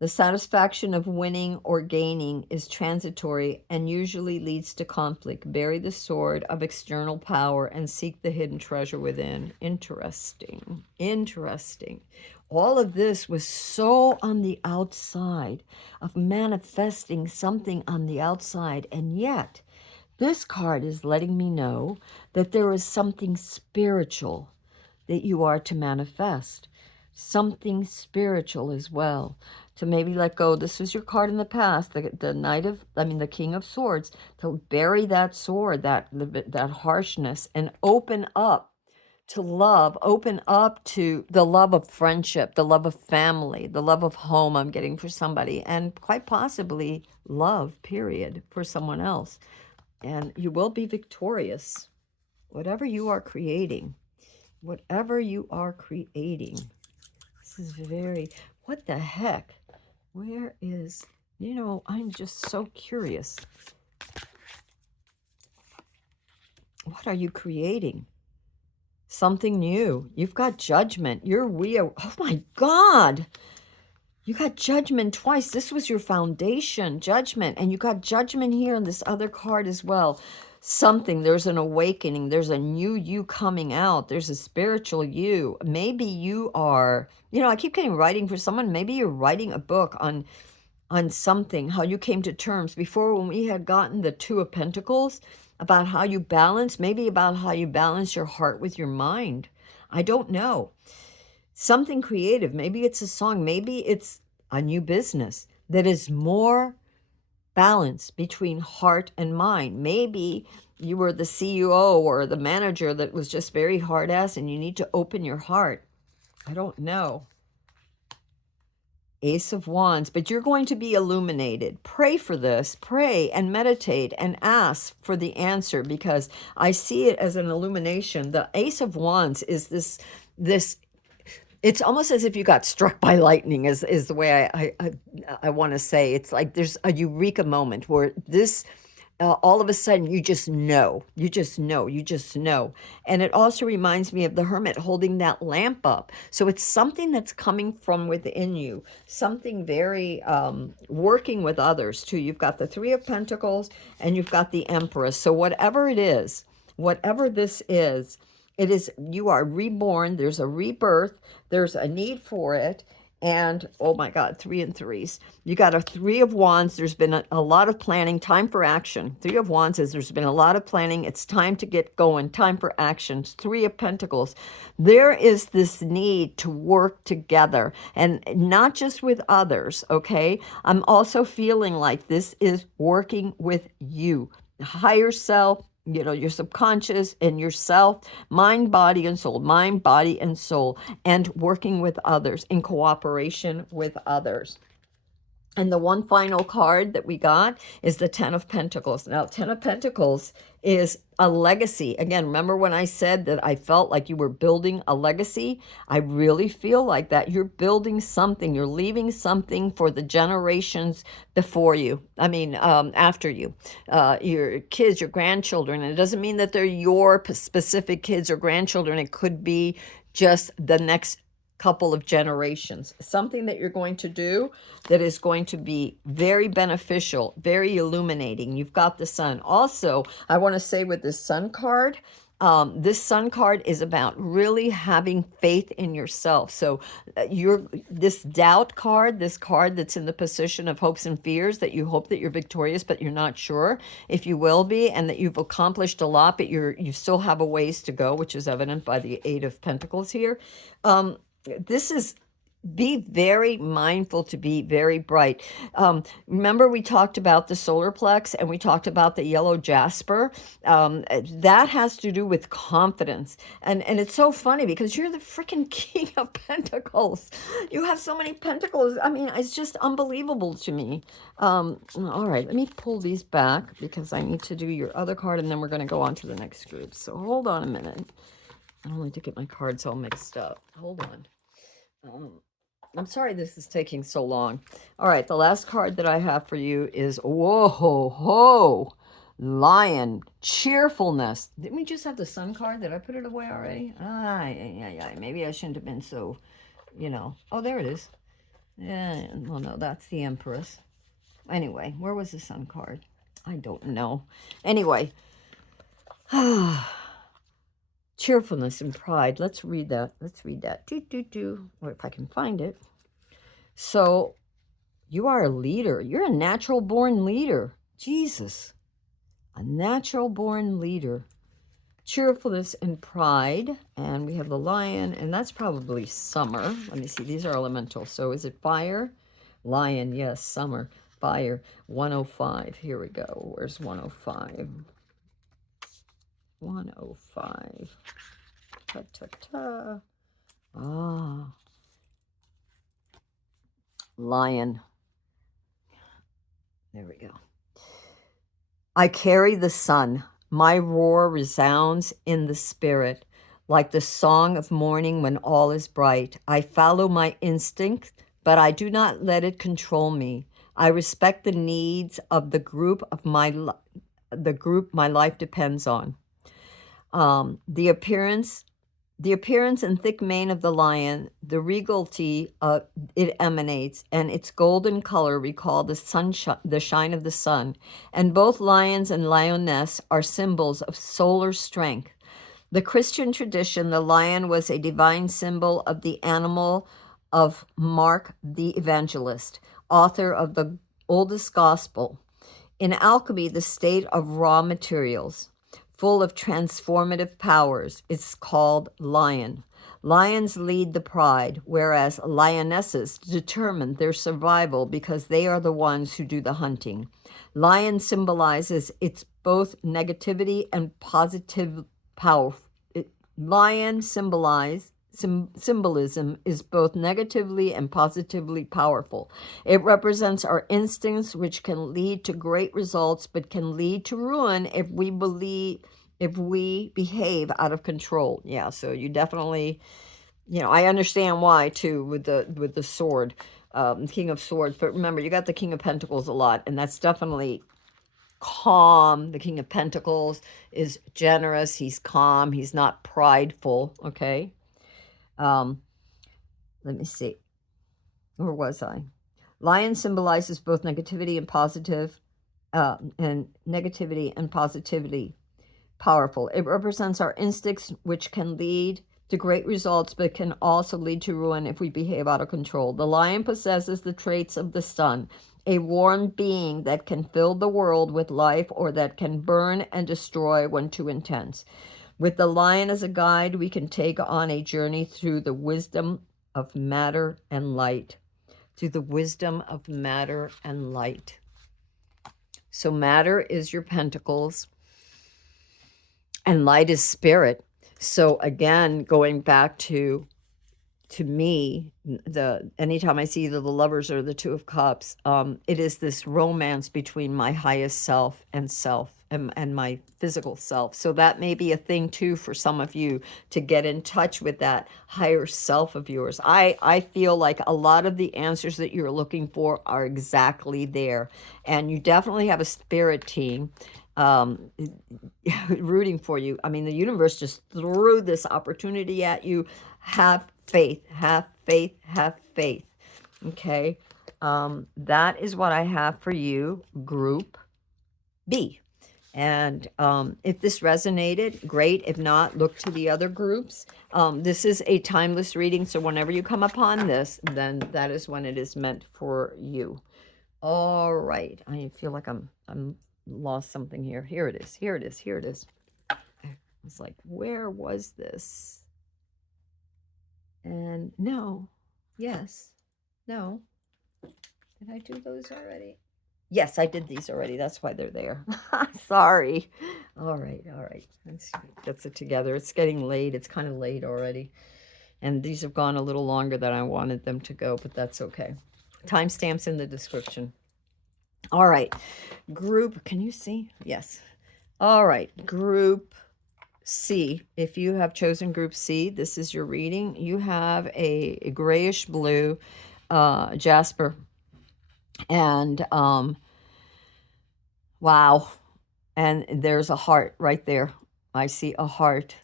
The satisfaction of winning or gaining is transitory and usually leads to conflict. Bury the sword of external power and seek the hidden treasure within. Interesting. Interesting. All of this was so on the outside of manifesting something on the outside. And yet, this card is letting me know that there is something spiritual that you are to manifest. Something spiritual as well. To maybe let go. This was your card in the past, the King of Swords, to bury that sword, that harshness, and open up to love, open up to the love of friendship, the love of family, the love of home I'm getting for somebody, and quite possibly love, period, for someone else. And you will be victorious. Whatever you are creating, whatever you are creating. This is very, what the heck? Where is, I'm just so curious. What are you creating? Something new. You've got judgment. Oh my God. You got judgment twice. This was your foundation, judgment. And you got judgment here in this other card as well. Something, there's an awakening. There's a new you coming out. There's a spiritual you. Maybe you are, I keep getting writing for someone. Maybe you're writing a book on something, how you came to terms. Before, when we had gotten the Two of Pentacles, about how you balance, maybe about how you balance your heart with your mind. I don't know. Something creative. Maybe it's a song. Maybe it's a new business that is more balance between heart and mind. Maybe you were the CEO or the manager that was just very hard-ass and you need to open your heart. I don't know. Ace of Wands, but you're going to be illuminated. Pray for this. Pray and meditate and ask for the answer, because I see it as an illumination. The Ace of Wands is this it's almost as if you got struck by lightning is the way I want to say. It's like there's a eureka moment where this all of a sudden you just know. And it also reminds me of the hermit holding that lamp up. So it's something that's coming from within you, something very working with others too. You've got the Three of Pentacles and you've got the Empress. So whatever it is, whatever this is, it is, you are reborn. There's a rebirth. There's a need for it. And, oh my God, 3 and 3s. You got a Three of Wands. There's been a lot of planning, time for action. Three of Wands is there's been a lot of planning. It's time to get going, time for action. Three of Pentacles. There is this need to work together, and not just with others, okay? I'm also feeling like this is working with you. Higher self, your subconscious and yourself, mind, body, and soul, and working with others, in cooperation with others. And the one final card that we got is the Ten of Pentacles. Now, Ten of Pentacles is a legacy. Again, remember when I said that I felt like you were building a legacy? I really feel like that. You're building something. You're leaving something for the generations before you. I mean, after you. Your kids, your grandchildren. And it doesn't mean that they're your specific kids or grandchildren. It could be just the next couple of generations. Something that you're going to do that is going to be very beneficial, very illuminating. You've got the sun. Also, I want to say with this sun card is about really having faith in yourself. So this doubt card, this card that's in the position of hopes and fears, that you hope that you're victorious, but you're not sure if you will be, and that you've accomplished a lot, but you still have a ways to go, which is evident by the Eight of Pentacles here. This is, be very mindful to be very bright. Remember we talked about the solar plex and we talked about the yellow jasper. That has to do with confidence. And it's so funny because you're the freaking king of pentacles. You have so many pentacles. I mean, it's just unbelievable to me. All right, let me pull these back because I need to do your other card and then we're going to go on to the next group. So hold on a minute. I don't like to get my cards all mixed up. Hold on. I'm sorry this is taking so long. All right, the last card that I have for you is, whoa, ho, ho, Lion, cheerfulness. Didn't we just have the sun card? Did I put it away already? Maybe I shouldn't have been so, Oh, there it is. Yeah, well, no, that's the Empress. Anyway, where was the sun card? I don't know. Anyway. Cheerfulness and pride. Let's read that. Or if I can find it. So, you are a leader. You're a natural born leader. Jesus. A natural born leader. Cheerfulness and pride. And we have the lion. And that's probably summer. Let me see. These are elemental. So, is it fire? Lion. Yes. Summer. Fire. 105. Here we go. Where's 105? 105. Ta ta ta. Ah. Lion. There we go. I carry the sun. My roar resounds in the spirit, like the song of morning when all is bright. I follow my instinct, but I do not let it control me. I respect the needs of the group my life depends on. The appearance and thick mane of the lion, the regality it emanates, and its golden color recall the shine of the sun. And both lions and lioness are symbols of solar strength. The Christian tradition, the lion was a divine symbol of the animal of Mark the Evangelist, author of the oldest gospel. In alchemy, the state of raw materials, full of transformative powers, is called lion. Lions lead the pride, whereas lionesses determine their survival because they are the ones who do the hunting. Lion symbolizes its both negativity and positive power. Lion symbolism is both negatively and positively powerful. It represents our instincts, which can lead to great results, but can lead to ruin if we behave out of control. Yeah, so you definitely, I understand why too with the sword, King of Swords. But remember, you got the King of Pentacles a lot, and that's definitely calm. The King of Pentacles is generous. He's calm. He's not prideful. Okay. Let me see. Where was I? Lion symbolizes both negativity and positivity. Powerful. It represents our instincts, which can lead to great results, but can also lead to ruin if we behave out of control. The lion possesses the traits of the sun, a warm being that can fill the world with life or that can burn and destroy when too intense. With the lion as a guide, we can take on a journey through the wisdom of matter and light. Through the wisdom of matter and light. So matter is your pentacles, and light is spirit. So again, going back to to me, anytime I see either the Lovers or the Two of Cups, it is this romance between my highest self and my physical self. So that may be a thing too for some of you, to get in touch with that higher self of yours. I feel like a lot of the answers that you're looking for are exactly there, and you definitely have a spirit team um, rooting for you. I mean, the universe just threw this opportunity at you. Have faith, have faith, have faith. Okay. That is what I have for you, Group B. And if this resonated, great. If not, look to the other groups. This is a timeless reading, so whenever you come upon this, then that is when it is meant for you. All right. I feel like I'm lost something here. Here it is. Here it is. Here it is. It's like, where was this? And no. Yes. No. Did I do those already? Yes, I did these already. That's why they're there. Sorry. All right. All right. Let's get it together. It's getting late. It's kind of late already. And these have gone a little longer than I wanted them to go, but that's okay. Timestamps in the description. All right. Group, can you see? Yes. All right. Group C. If you have chosen Group C, this is your reading. You have a grayish blue jasper. And wow. And there's a heart right there. I see a heart.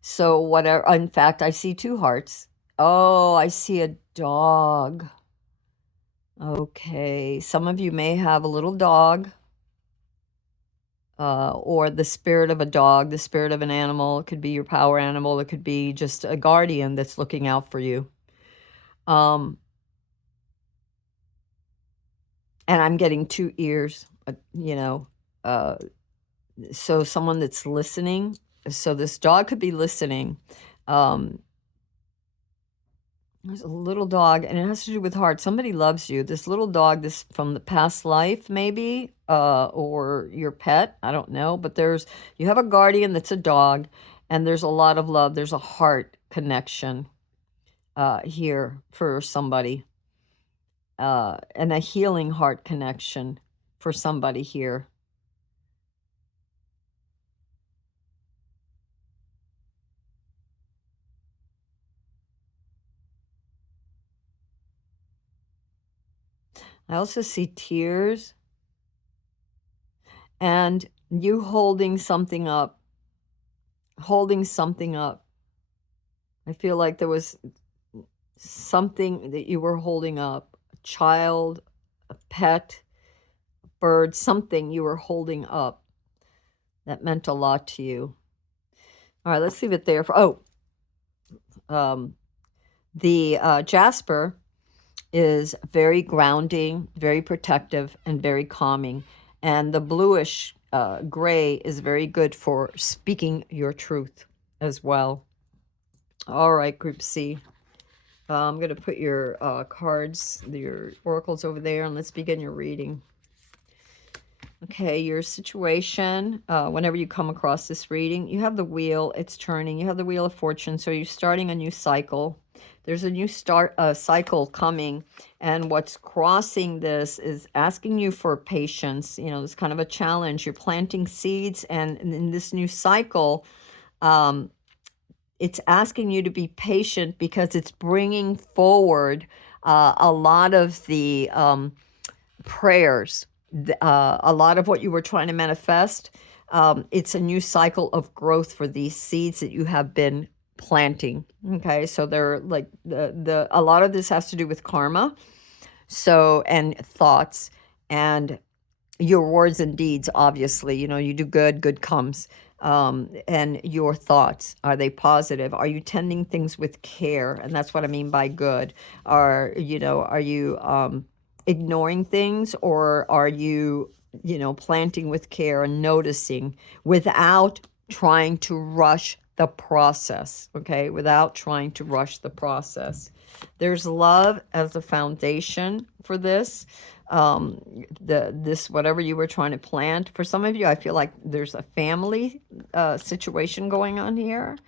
So whatever, in fact, I see two hearts. Oh, I see a dog. Okay, some of you may have a little dog, or the spirit of a dog, the spirit of an animal. It could be your power animal. It could be just a guardian that's looking out for you. And I'm getting two ears, so someone that's listening. So this dog could be listening. There's a little dog, and it has to do with heart. Somebody loves you. This little dog, this from the past life, maybe, or your pet. I don't know. But you have a guardian that's a dog, and there's a lot of love. There's a heart connection here for somebody, and a healing heart connection for somebody here. I also see tears and you holding something up. Holding something up. I feel like there was something that you were holding up. A child, a pet, a bird, something you were holding up that meant a lot to you. All right, let's leave it there. The jasper is very grounding, very protective, and very calming. And the bluish gray is very good for speaking your truth as well. All right, Group C. I'm going to put your cards, your oracles over there, and let's begin your reading. Okay, your situation, whenever you come across this reading, you have the wheel, it's turning. You have the wheel of fortune, so you're starting a new cycle. There's a new cycle coming, and what's crossing this is asking you for patience. It's kind of a challenge. You're planting seeds, and in this new cycle, it's asking you to be patient because it's bringing forward a lot of the prayers, a lot of what you were trying to manifest. It's a new cycle of growth for these seeds that you have been planting. Okay, so they're like a lot of this has to do with karma, and thoughts and your words and deeds. Obviously, you do good, good comes. And your thoughts, are they positive? Are you tending things with care? And that's what I mean by good. Are you ignoring things, or are you planting with care and noticing without trying to rush the process? Okay, without trying to rush the process. There's love as the foundation for this. This whatever you were trying to plant. For some of you, I feel like there's a family situation going on here.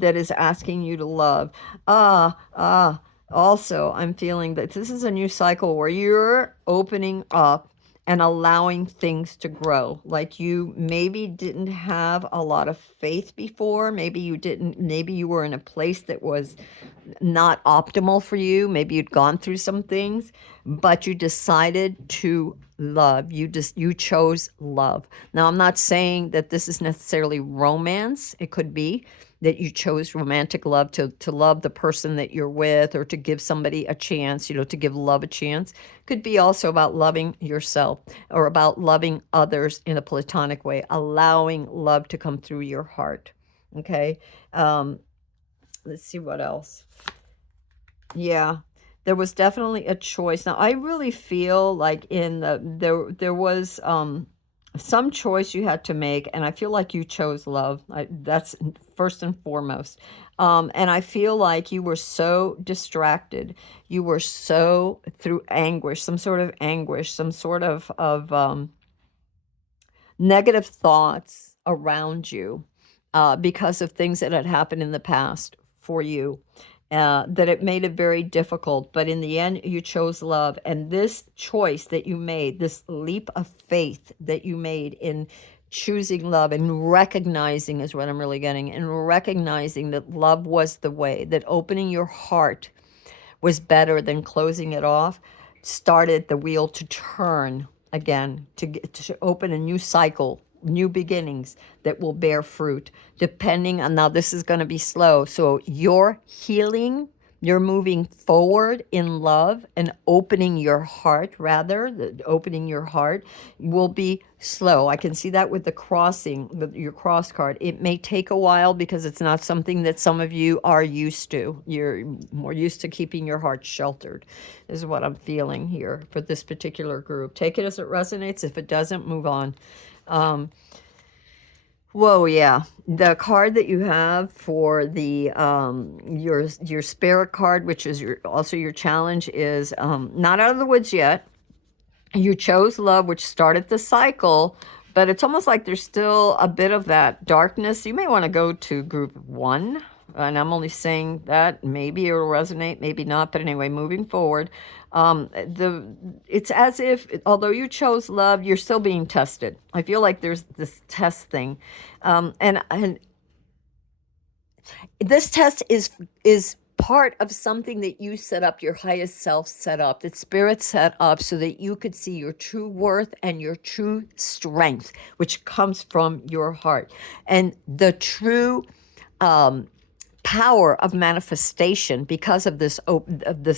that is asking you to love. Ah, ah. Also, I'm feeling that this is a new cycle where you're opening up and allowing things to grow. Like you maybe didn't have a lot of faith before. Maybe you didn't, maybe you were in a place that was not optimal for you. Maybe you'd gone through some things, but you decided to love. You chose love. Now, I'm not saying that this is necessarily romance. It could be that you chose romantic love to love the person that you're with, or to give somebody a chance, to give love a chance. Could be also about loving yourself, or about loving others in a platonic way, allowing love to come through your heart. Okay. Um, let's see what else. Yeah, there was definitely a choice. Now, I really feel like there was some choice you had to make, and I feel like you chose love. That's first and foremost. And I feel like you were so distracted. You were so through anguish, some sort of anguish, some sort of negative thoughts around you, because of things that had happened in the past for you, that it made it very difficult. But in the end, you chose love. And this choice that you made, this leap of faith that you made in choosing love and recognizing, is what I'm really getting, and recognizing that love was the way, that opening your heart was better than closing it off, started the wheel to turn again, to open a new cycle, new beginnings that will bear fruit. Depending on, now this is going to be slow. So you're healing, you're moving forward in love and opening your heart, rather, opening your heart will be slow. I can see that with the crossing, with your cross card. It may take a while because it's not something that some of you are used to. You're more used to keeping your heart sheltered, is what I'm feeling here for this particular group. Take it as it resonates. If it doesn't, move on. Whoa, yeah. The card that you have for the your spirit card, which is also your challenge, is not out of the woods yet. You chose love, which started the cycle, but it's almost like there's still a bit of that darkness. You may want to go to group 1, and I'm only saying that. Maybe it'll resonate, maybe not. But anyway, moving forward, it's as if, although you chose love, you're still being tested. I feel like there's this test thing, and this test is part of something that you set up, your highest self set up, that spirit set up, so that you could see your true worth and your true strength, which comes from your heart, and the true power of manifestation, because of this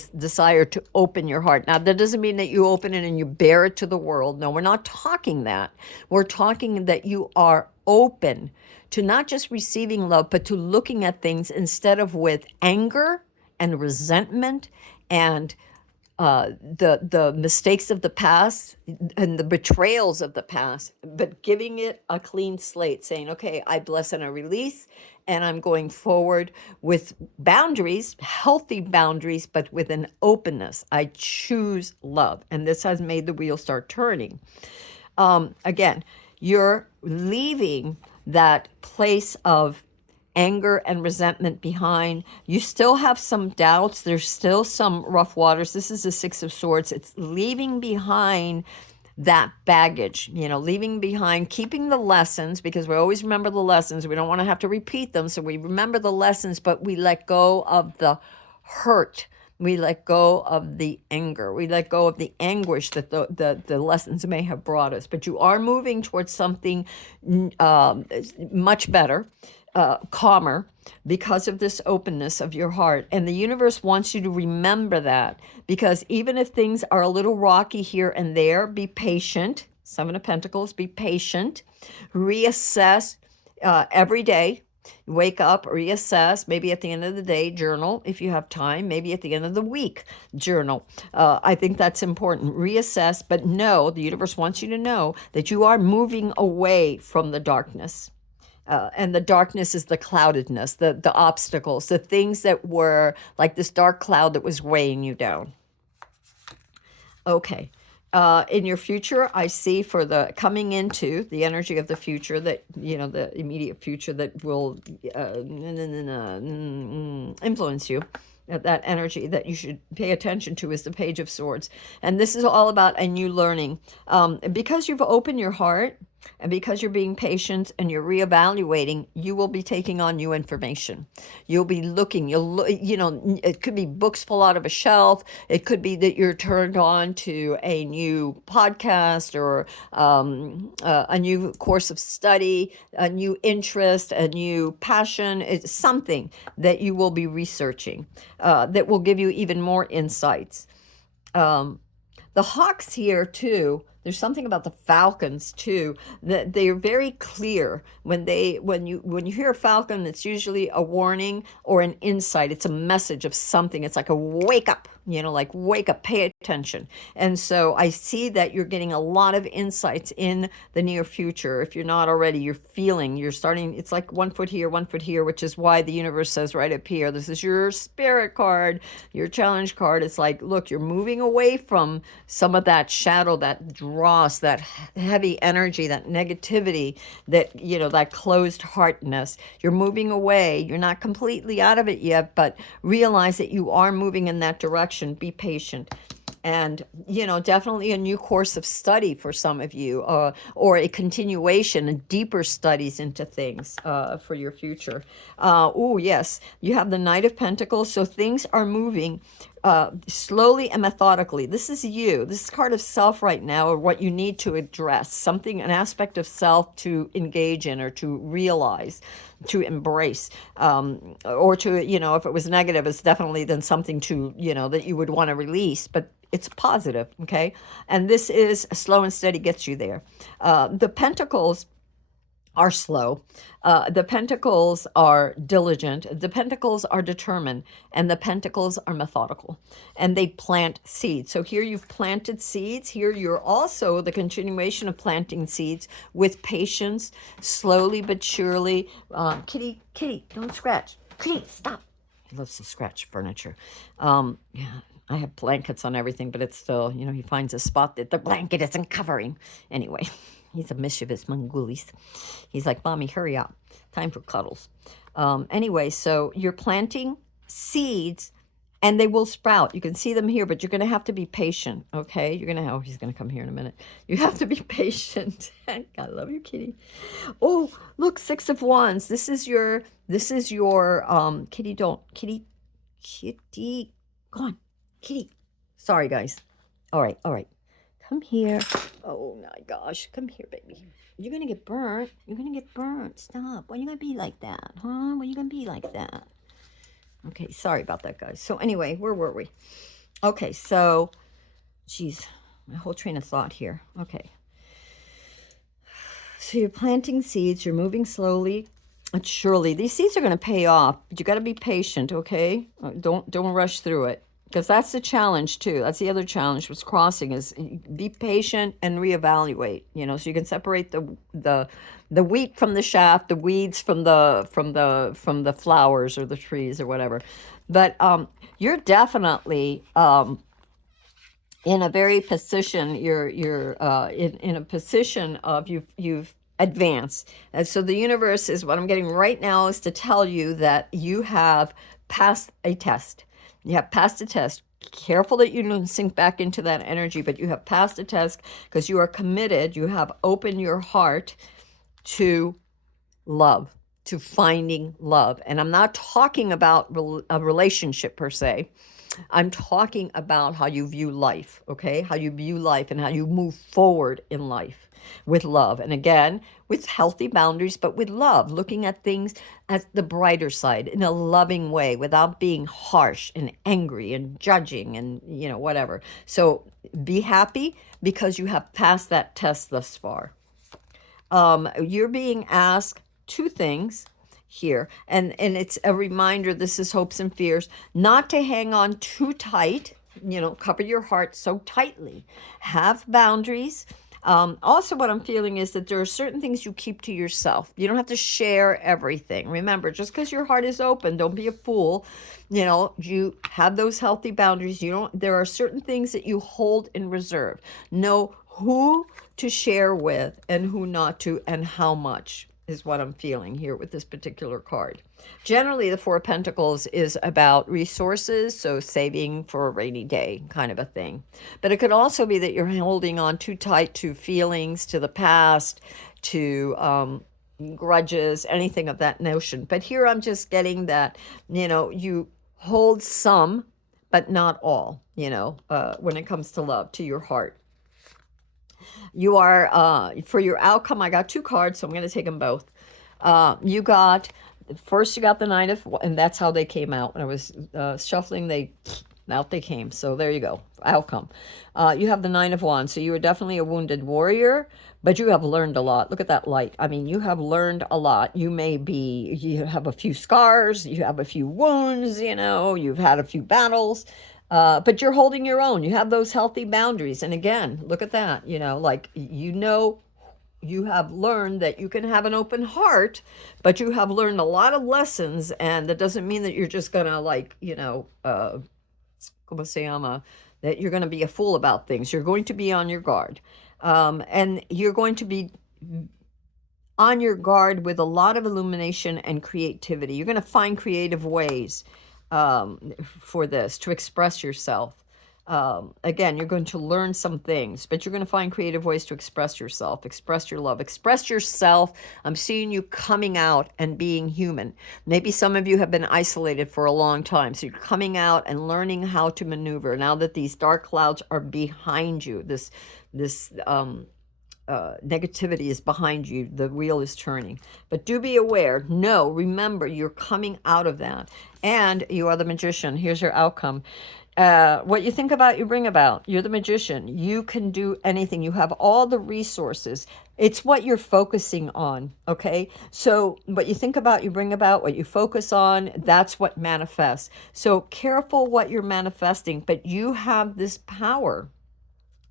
desire to open your heart. Now, that doesn't mean that you open it and you bear it to the world. No, we're not talking that. We're talking that you are open to not just receiving love, but to looking at things instead of with anger and resentment and the mistakes of the past and the betrayals of the past, but giving it a clean slate, saying, okay, I bless and I release, and I'm going forward with boundaries, healthy boundaries, but with an openness. I choose love, and this has made the wheel start turning. Again, you're leaving that place of anger and resentment behind. You still have some doubts. There's still some rough waters. This is the Six of Swords. It's leaving behind that baggage, leaving behind, keeping the lessons, because we always remember the lessons. We don't want to have to repeat them. So we remember the lessons, but we let go of the hurt. We let go of the anger. We let go of the anguish that the lessons may have brought us. But you are moving towards something much better, calmer, because of this openness of your heart. And the universe wants you to remember that, because even if things are a little rocky here and there, be patient. Seven of Pentacles, be patient. Reassess every day. Wake up, reassess, maybe at the end of the day, journal if you have time, maybe at the end of the week, journal. I think that's important. Reassess, but know, the universe wants you to know that you are moving away from the darkness. And the darkness is the cloudedness, the obstacles, the things that were like this dark cloud that was weighing you down. Okay. In your future, I see for the coming into the energy of the future that, the immediate future that will influence you. That energy that you should pay attention to is the Page of Swords. And this is all about a new learning. Because you've opened your heart, and because you're being patient and you're reevaluating, you will be taking on new information. You'll be looking, it could be books fall out of a shelf. It could be that you're turned on to a new podcast or a new course of study, a new interest, a new passion. It's something that you will be researching that will give you even more insights. The hawks here too, there's something about the falcons too, that they are very clear. When you hear a falcon, it's usually a warning or an insight. It's a message of something. It's like a wake up, like wake up, pay attention. And so I see that you're getting a lot of insights in the near future. If you're not already, you're starting, it's like 1 foot here, 1 foot here, which is why the universe says right up here, this is your spirit card, your challenge card. It's like, look, you're moving away from some of that shadow, that dross, that heavy energy, that negativity, that, that closed heartedness. You're moving away. You're not completely out of it yet, but realize that you are moving in that direction. Be patient. And, definitely a new course of study for some of you, or a continuation and deeper studies into things for your future. Oh, yes, you have the Knight of Pentacles. So things are moving slowly and methodically. This is you. This is card of self right now, or what you need to address, something, an aspect of self to engage in or to realize, to embrace, or to, if it was negative, it's definitely then something to, that you would want to release, but it's positive, okay? And this is slow and steady gets you there. The Pentacles are slow. The Pentacles are diligent. The Pentacles are determined. And the Pentacles are methodical. And they plant seeds. So here you've planted seeds. Here you're also the continuation of planting seeds with patience, slowly but surely. Kitty, don't scratch. Kitty, stop. He loves to scratch furniture. Yeah. I have blankets on everything, but it's still, he finds a spot that the blanket isn't covering. Anyway, he's a mischievous mongoose. He's like, Mommy, hurry up. Time for cuddles. Anyway, so you're planting seeds and they will sprout. You can see them here, but you're going to have to be patient, okay? You're going to have, he's going to come here in a minute. You have to be patient. I love you, kitty. Oh, look, 6 of Wands. This is your, kitty, go on. Kitty. Sorry, guys. All right. Come here. Oh, my gosh. Come here, baby. You're going to get burnt. Stop. Why are you going to be like that, huh? Why are you going to be like that? Okay, sorry about that, guys. So anyway, where were we? Okay, so, geez, my whole train of thought here. Okay. So you're planting seeds. You're moving slowly. And surely. These seeds are going to pay off. But you got to be patient, okay? Don't rush through it. Because that's the challenge too. That's the other challenge with crossing is be patient and reevaluate. So you can separate the wheat from the shaft, the weeds from the flowers or the trees or whatever. But you're definitely in a very position. You're in a position of you've advanced. And so the universe is what I'm getting right now is to tell you that you have passed a test. You have passed a test. Careful that you don't sink back into that energy, but you have passed a test because you are committed. You have opened your heart to love, to finding love. And I'm not talking about a relationship per se. I'm talking about how you view life, okay? How you view life and how you move forward in life with love. And again, with healthy boundaries, but with love, looking at things at the brighter side in a loving way without being harsh and angry and judging and, whatever. So be happy because you have passed that test thus far. You're being asked 2 things here, and it's a reminder, this is hopes and fears, not to hang on too tight, cover your heart so tightly. Have boundaries. Also, what I'm feeling is that there are certain things you keep to yourself. You don't have to share everything. Remember, just because your heart is open, don't be a fool. You have those healthy boundaries. There are certain things that you hold in reserve. Know who to share with and who not to, and how much is what I'm feeling here with this particular card. Generally, the Four of Pentacles is about resources, so saving for a rainy day kind of a thing. But it could also be that you're holding on too tight to feelings, to the past, to grudges, anything of that notion. But here I'm just getting that, you hold some, but not all, when it comes to love, to your heart. You are, for your outcome, I got two cards, so I'm going to take them both. You got the Nine of, and that's how they came out. When I was shuffling, out they came. So there you go, outcome. You have the Nine of Wands, so you are definitely a wounded warrior, but you have learned a lot. Look at that light. I mean, you have learned a lot. You have a few scars, you have a few wounds, you've had a few battles. But you're holding your own. You have those healthy boundaries. And again, look at that, you have learned that you can have an open heart, but you have learned a lot of lessons. And that doesn't mean that you're just going to como se llama, that you're going to be a fool about things. You're going to be on your guard. And you're going to be on your guard with a lot of illumination and creativity. You're going to find creative ways for this, to express yourself. Again, you're going to learn some things, but you're going to find creative ways to express yourself, express your love, express yourself. I'm seeing you coming out and being human. Maybe some of you have been isolated for a long time, so you're coming out and learning how to maneuver now that these dark clouds are behind you. This negativity is behind you. The wheel is turning. But do be aware. Remember, you're coming out of that. And you are the Magician. Here's your outcome. What you think about, you bring about. You're the Magician. You can do anything. You have all the resources. It's what you're focusing on, okay? So what you think about, you bring about. What you focus on, that's what manifests. So careful what you're manifesting, but you have this power.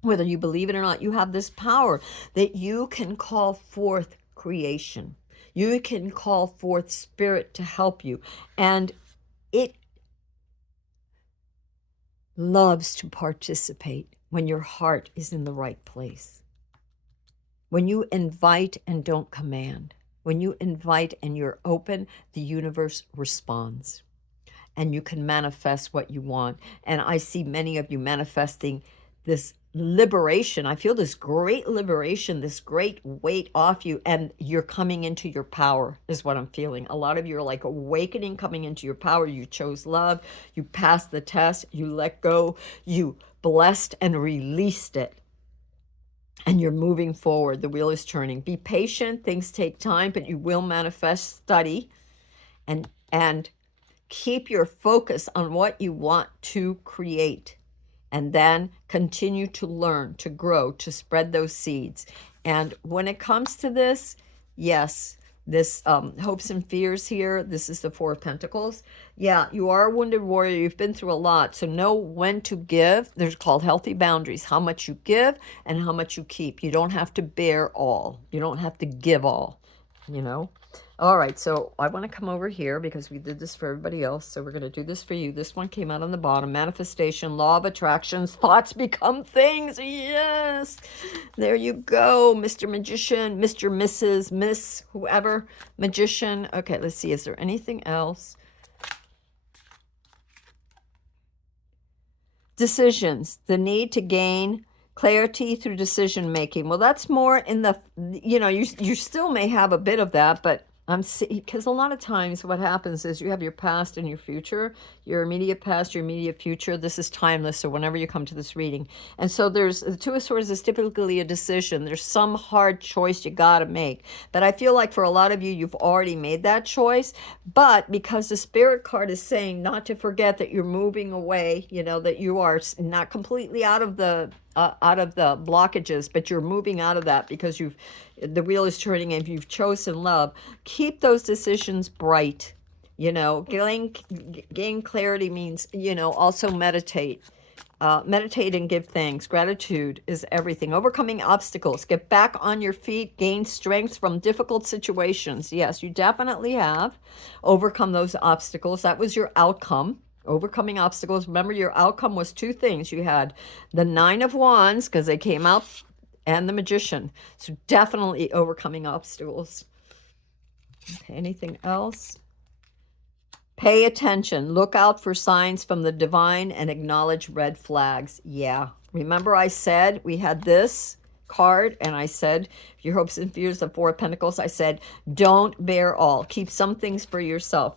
Whether you believe it or not, you have this power that you can call forth creation. You can call forth spirit to help you. And it loves to participate when your heart is in the right place. When you invite and don't command. When you invite and you're open, the universe responds. And you can manifest what you want. And I see many of you manifesting this liberation. I feel this great liberation, this great weight off you, and you're coming into your power is what I'm feeling. A lot of you are like awakening, coming into your power. You chose love, you passed the test, you let go, you blessed and released it, and you're moving forward. The wheel is turning. Be patient. Things take time, but you will manifest. Study and keep your focus on what you want to create. And then continue to learn, to grow, to spread those seeds. And when it comes to this, yes, this hopes and fears here, this is the Four of Pentacles. Yeah, you are a wounded warrior. You've been through a lot. So know when to give. There's called healthy boundaries. How much you give and how much you keep. You don't have to bear all. You don't have to give all, All right, so I want to come over here because we did this for everybody else. So we're going to do this for you. This one came out on the bottom. Manifestation, law of attractions, thoughts become things. Yes, there you go, Mr. Magician, Mr. Mrs., Miss, whoever, Magician. Okay, let's see. Is there anything else? Decisions, the need to gain clarity through decision making. Well, that's more in the, you still may have a bit of that, but because a lot of times what happens is you have your past and your future, your immediate past, your immediate future. This is timeless, so whenever you come to this reading. And so there's the Two of Swords is typically a decision. There's some hard choice you got to make. But I feel like for a lot of you, you've already made that choice. But because the Spirit card is saying not to forget that you're moving away, that you are not completely out of the blockages, but you're moving out of that because the wheel is turning and you've chosen love. Keep those decisions bright. Gain clarity means, also meditate. Meditate and give thanks. Gratitude is everything. Overcoming obstacles. Get back on your feet. Gain strength from difficult situations. Yes, you definitely have overcome those obstacles. That was your outcome. Overcoming obstacles. Remember, your outcome was two things. You had the Nine of Wands, because they came out, and the Magician. So definitely overcoming obstacles. Okay, anything else? Pay attention. Look out for signs from the divine and acknowledge red flags. Yeah. Remember I said we had this card and I said, your hopes and fears, the Four of Pentacles. I said, don't bear all. Keep some things for yourself.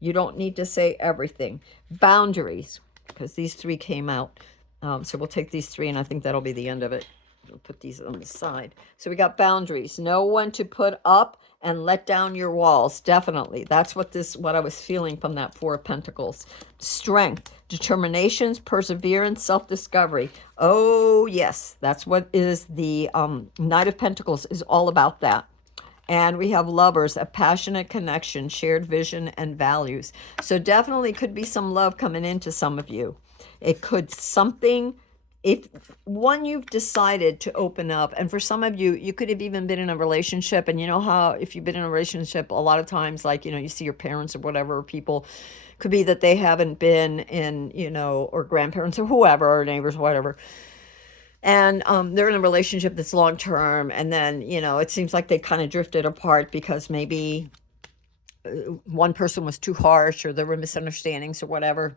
You don't need to say everything. Boundaries, because these three came out. So we'll take these three and I think that'll be the end of it. We'll put these on the side. So we got boundaries. Know when to put up and let down your walls. Definitely. That's what I was feeling from that Four of Pentacles. Strength, determinations, perseverance, self-discovery. Oh, yes. That's what is the Knight of Pentacles is all about that. And we have lovers, a passionate connection, shared vision and values. So definitely could be some love coming into some of you. It could something, if one you've decided to open up, and for some of you, you could have even been in a relationship, and you know how if you've been in a relationship, a lot of times, like, you know, you see your parents or whatever, people, could be that they haven't been in, you know, or grandparents or whoever, or neighbors, whatever. And they're in a relationship that's long-term, and then, you know, it seems like they kind of drifted apart because maybe one person was too harsh or there were misunderstandings or whatever.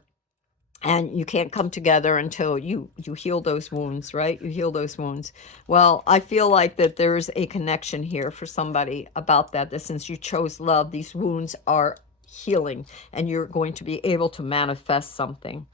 And you can't come together until you heal those wounds, right? You heal those wounds. Well, I feel like that there's a connection here for somebody about that since you chose love, these wounds are healing and you're going to be able to manifest something.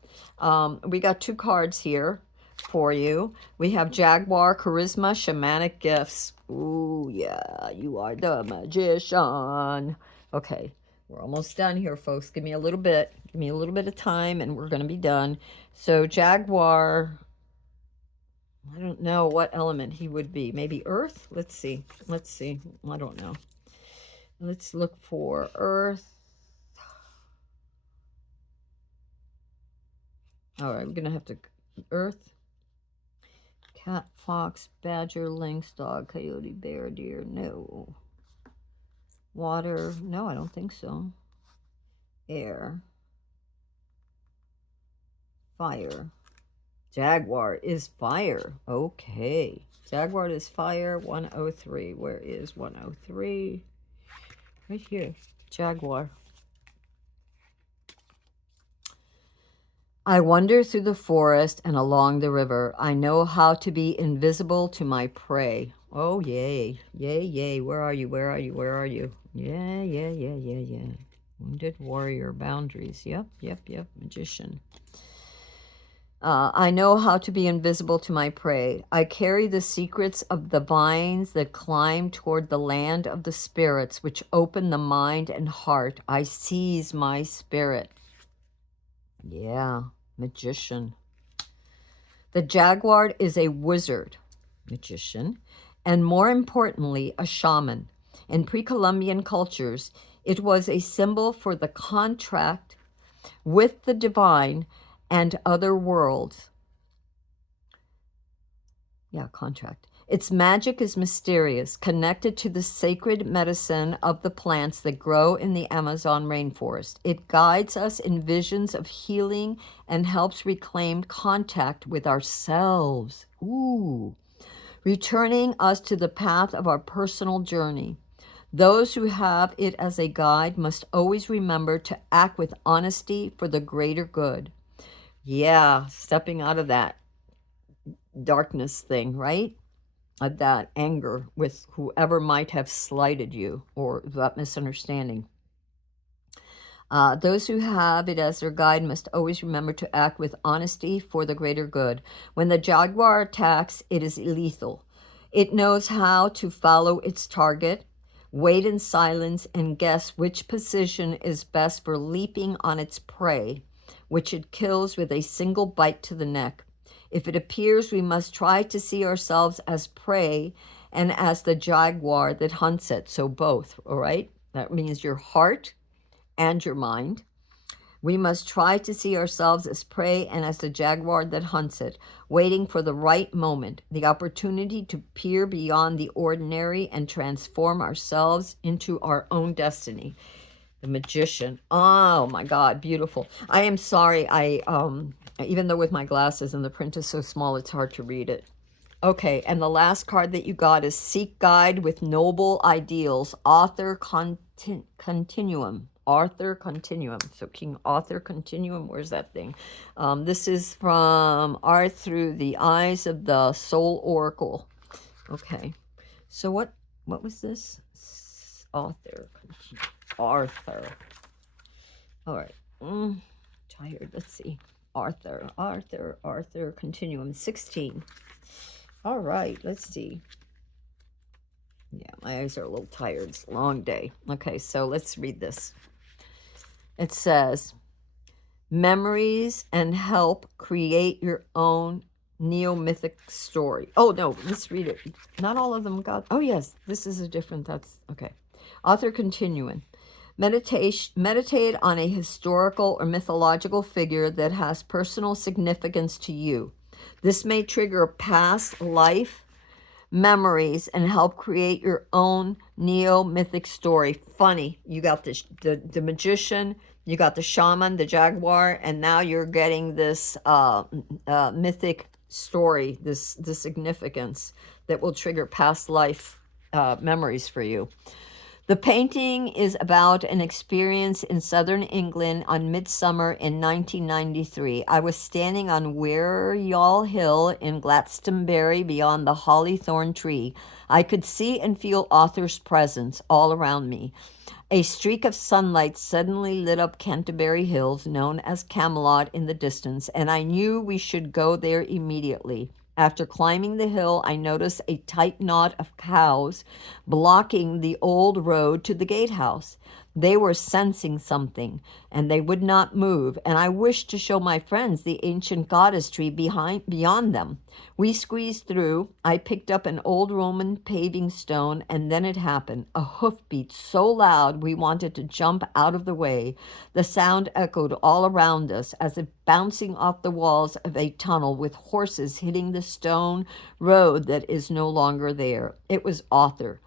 We got two cards here for you. We have Jaguar, Charisma, Shamanic Gifts. Ooh, yeah, you are the magician. Okay. We're almost done here, folks. Give me a little bit. Give me a little bit of time, and we're going to be done. So Jaguar, I don't know what element he would be. Maybe Earth? Let's see. Let's see. I don't know. Let's look for Earth. All right, we're going to have to... Earth. Cat, fox, badger, lynx, dog, coyote, bear, deer. No. Water. No, I don't think so. Air. Fire. Jaguar is fire. Okay. Jaguar is fire. 103. Where is 103? Right here. Jaguar. I wander through the forest and along the river. I know how to be invisible to my prey. Oh, yay. Yay, yay. Where are you? Where are you? Where are you? Yeah, yeah, yeah, yeah, yeah. Wounded warrior. Boundaries. Yep, yep, yep. Magician. I know how to be invisible to my prey. I carry the secrets of the vines that climb toward the land of the spirits, which open the mind and heart. I seize my spirit. Yeah, magician. The jaguar is a wizard, magician, and more importantly, a shaman. In pre-Columbian cultures, it was a symbol for the contract with the divine and other worlds. Yeah, contract. Its magic is mysterious, connected to the sacred medicine of the plants that grow in the Amazon rainforest. It guides us in visions of healing and helps reclaim contact with ourselves. Ooh. Returning us to the path of our personal journey. Those who have it as a guide must always remember to act with honesty for the greater good. Yeah, stepping out of that darkness thing, right? Of that anger with whoever might have slighted you or that misunderstanding. Those who have it as their guide must always remember to act with honesty for the greater good. When the jaguar attacks, it is lethal. It knows how to follow its target, wait in silence, and guess which position is best for leaping on its prey, which it kills with a single bite to the neck. If it appears we must try to see ourselves as prey and as the jaguar that hunts it. So both, all right? That means your heart and your mind. We must try to see ourselves as prey and as the jaguar that hunts it, waiting for the right moment, the opportunity to peer beyond the ordinary and transform ourselves into our own destiny. The Magician. Oh my God, beautiful. I am sorry. Even though with my glasses and the print is so small, it's hard to read it. Okay, and the last card that you got is Seek Guide with Noble Ideals, Continuum. Arthur Continuum. So King Arthur Continuum, where's that thing? This is from Art Through the Eyes of the Soul Oracle. Okay, so what was this? Arthur. Arthur. All right. Tired. Let's see. Arthur Continuum 16. All right, let's see. Yeah, my eyes are a little tired. It's a long day. Okay, so let's read this. It says, memories and help create your own neo-mythic story. Oh, no, let's read it. Not all of them got... Oh, yes, this is a different... That's... Okay. Author Continuing. Meditate on a historical or mythological figure that has personal significance to you. This may trigger past life memories and help create your own neo-mythic story. Funny, you got the magician, you got the shaman, the jaguar, and now you're getting this mythic story, this significance that will trigger past life memories for you. The painting is about an experience in southern England on midsummer in 1993. I was standing on Wearyall Hill in Glastonbury beyond the holly-thorn tree. I could see and feel Arthur's presence all around me. A streak of sunlight suddenly lit up Canterbury Hills, known as Camelot, in the distance, and I knew we should go there immediately. After climbing the hill, I noticed a tight knot of cows blocking the old road to the gatehouse. They were sensing something, and they would not move, and I wished to show my friends the ancient goddess tree beyond them. We squeezed through. I picked up an old Roman paving stone, and then it happened. A hoofbeat so loud we wanted to jump out of the way. The sound echoed all around us as if bouncing off the walls of a tunnel with horses hitting the stone road that is no longer there. It was Arthur.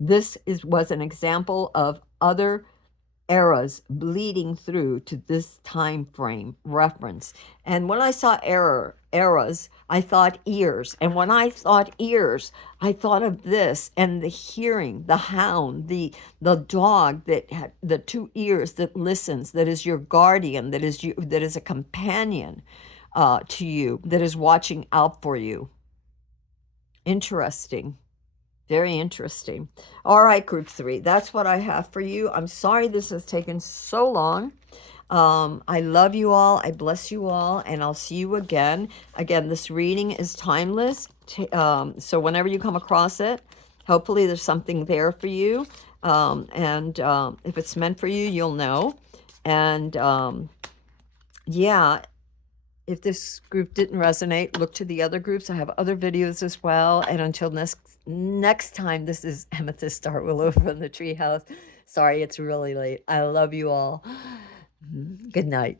This was an example of other eras bleeding through to this time frame reference. And when I saw eras, I thought ears. And when I thought ears, I thought of this and the hearing, the hound, the dog that had the two ears that listens, that is your guardian, that is a companion to you, that is watching out for you. Interesting. Very interesting. All right, group 3. That's what I have for you. I'm sorry this has taken so long. I love you all. I bless you all. And I'll see you again. Again, this reading is timeless. So whenever you come across it, hopefully there's something there for you. If it's meant for you, you'll know. And yeah, if this group didn't resonate, look to the other groups. I have other videos as well. And until next time, this is Amethyst Starwillow from the Treehouse. Sorry, it's really late. I love you all. Good night.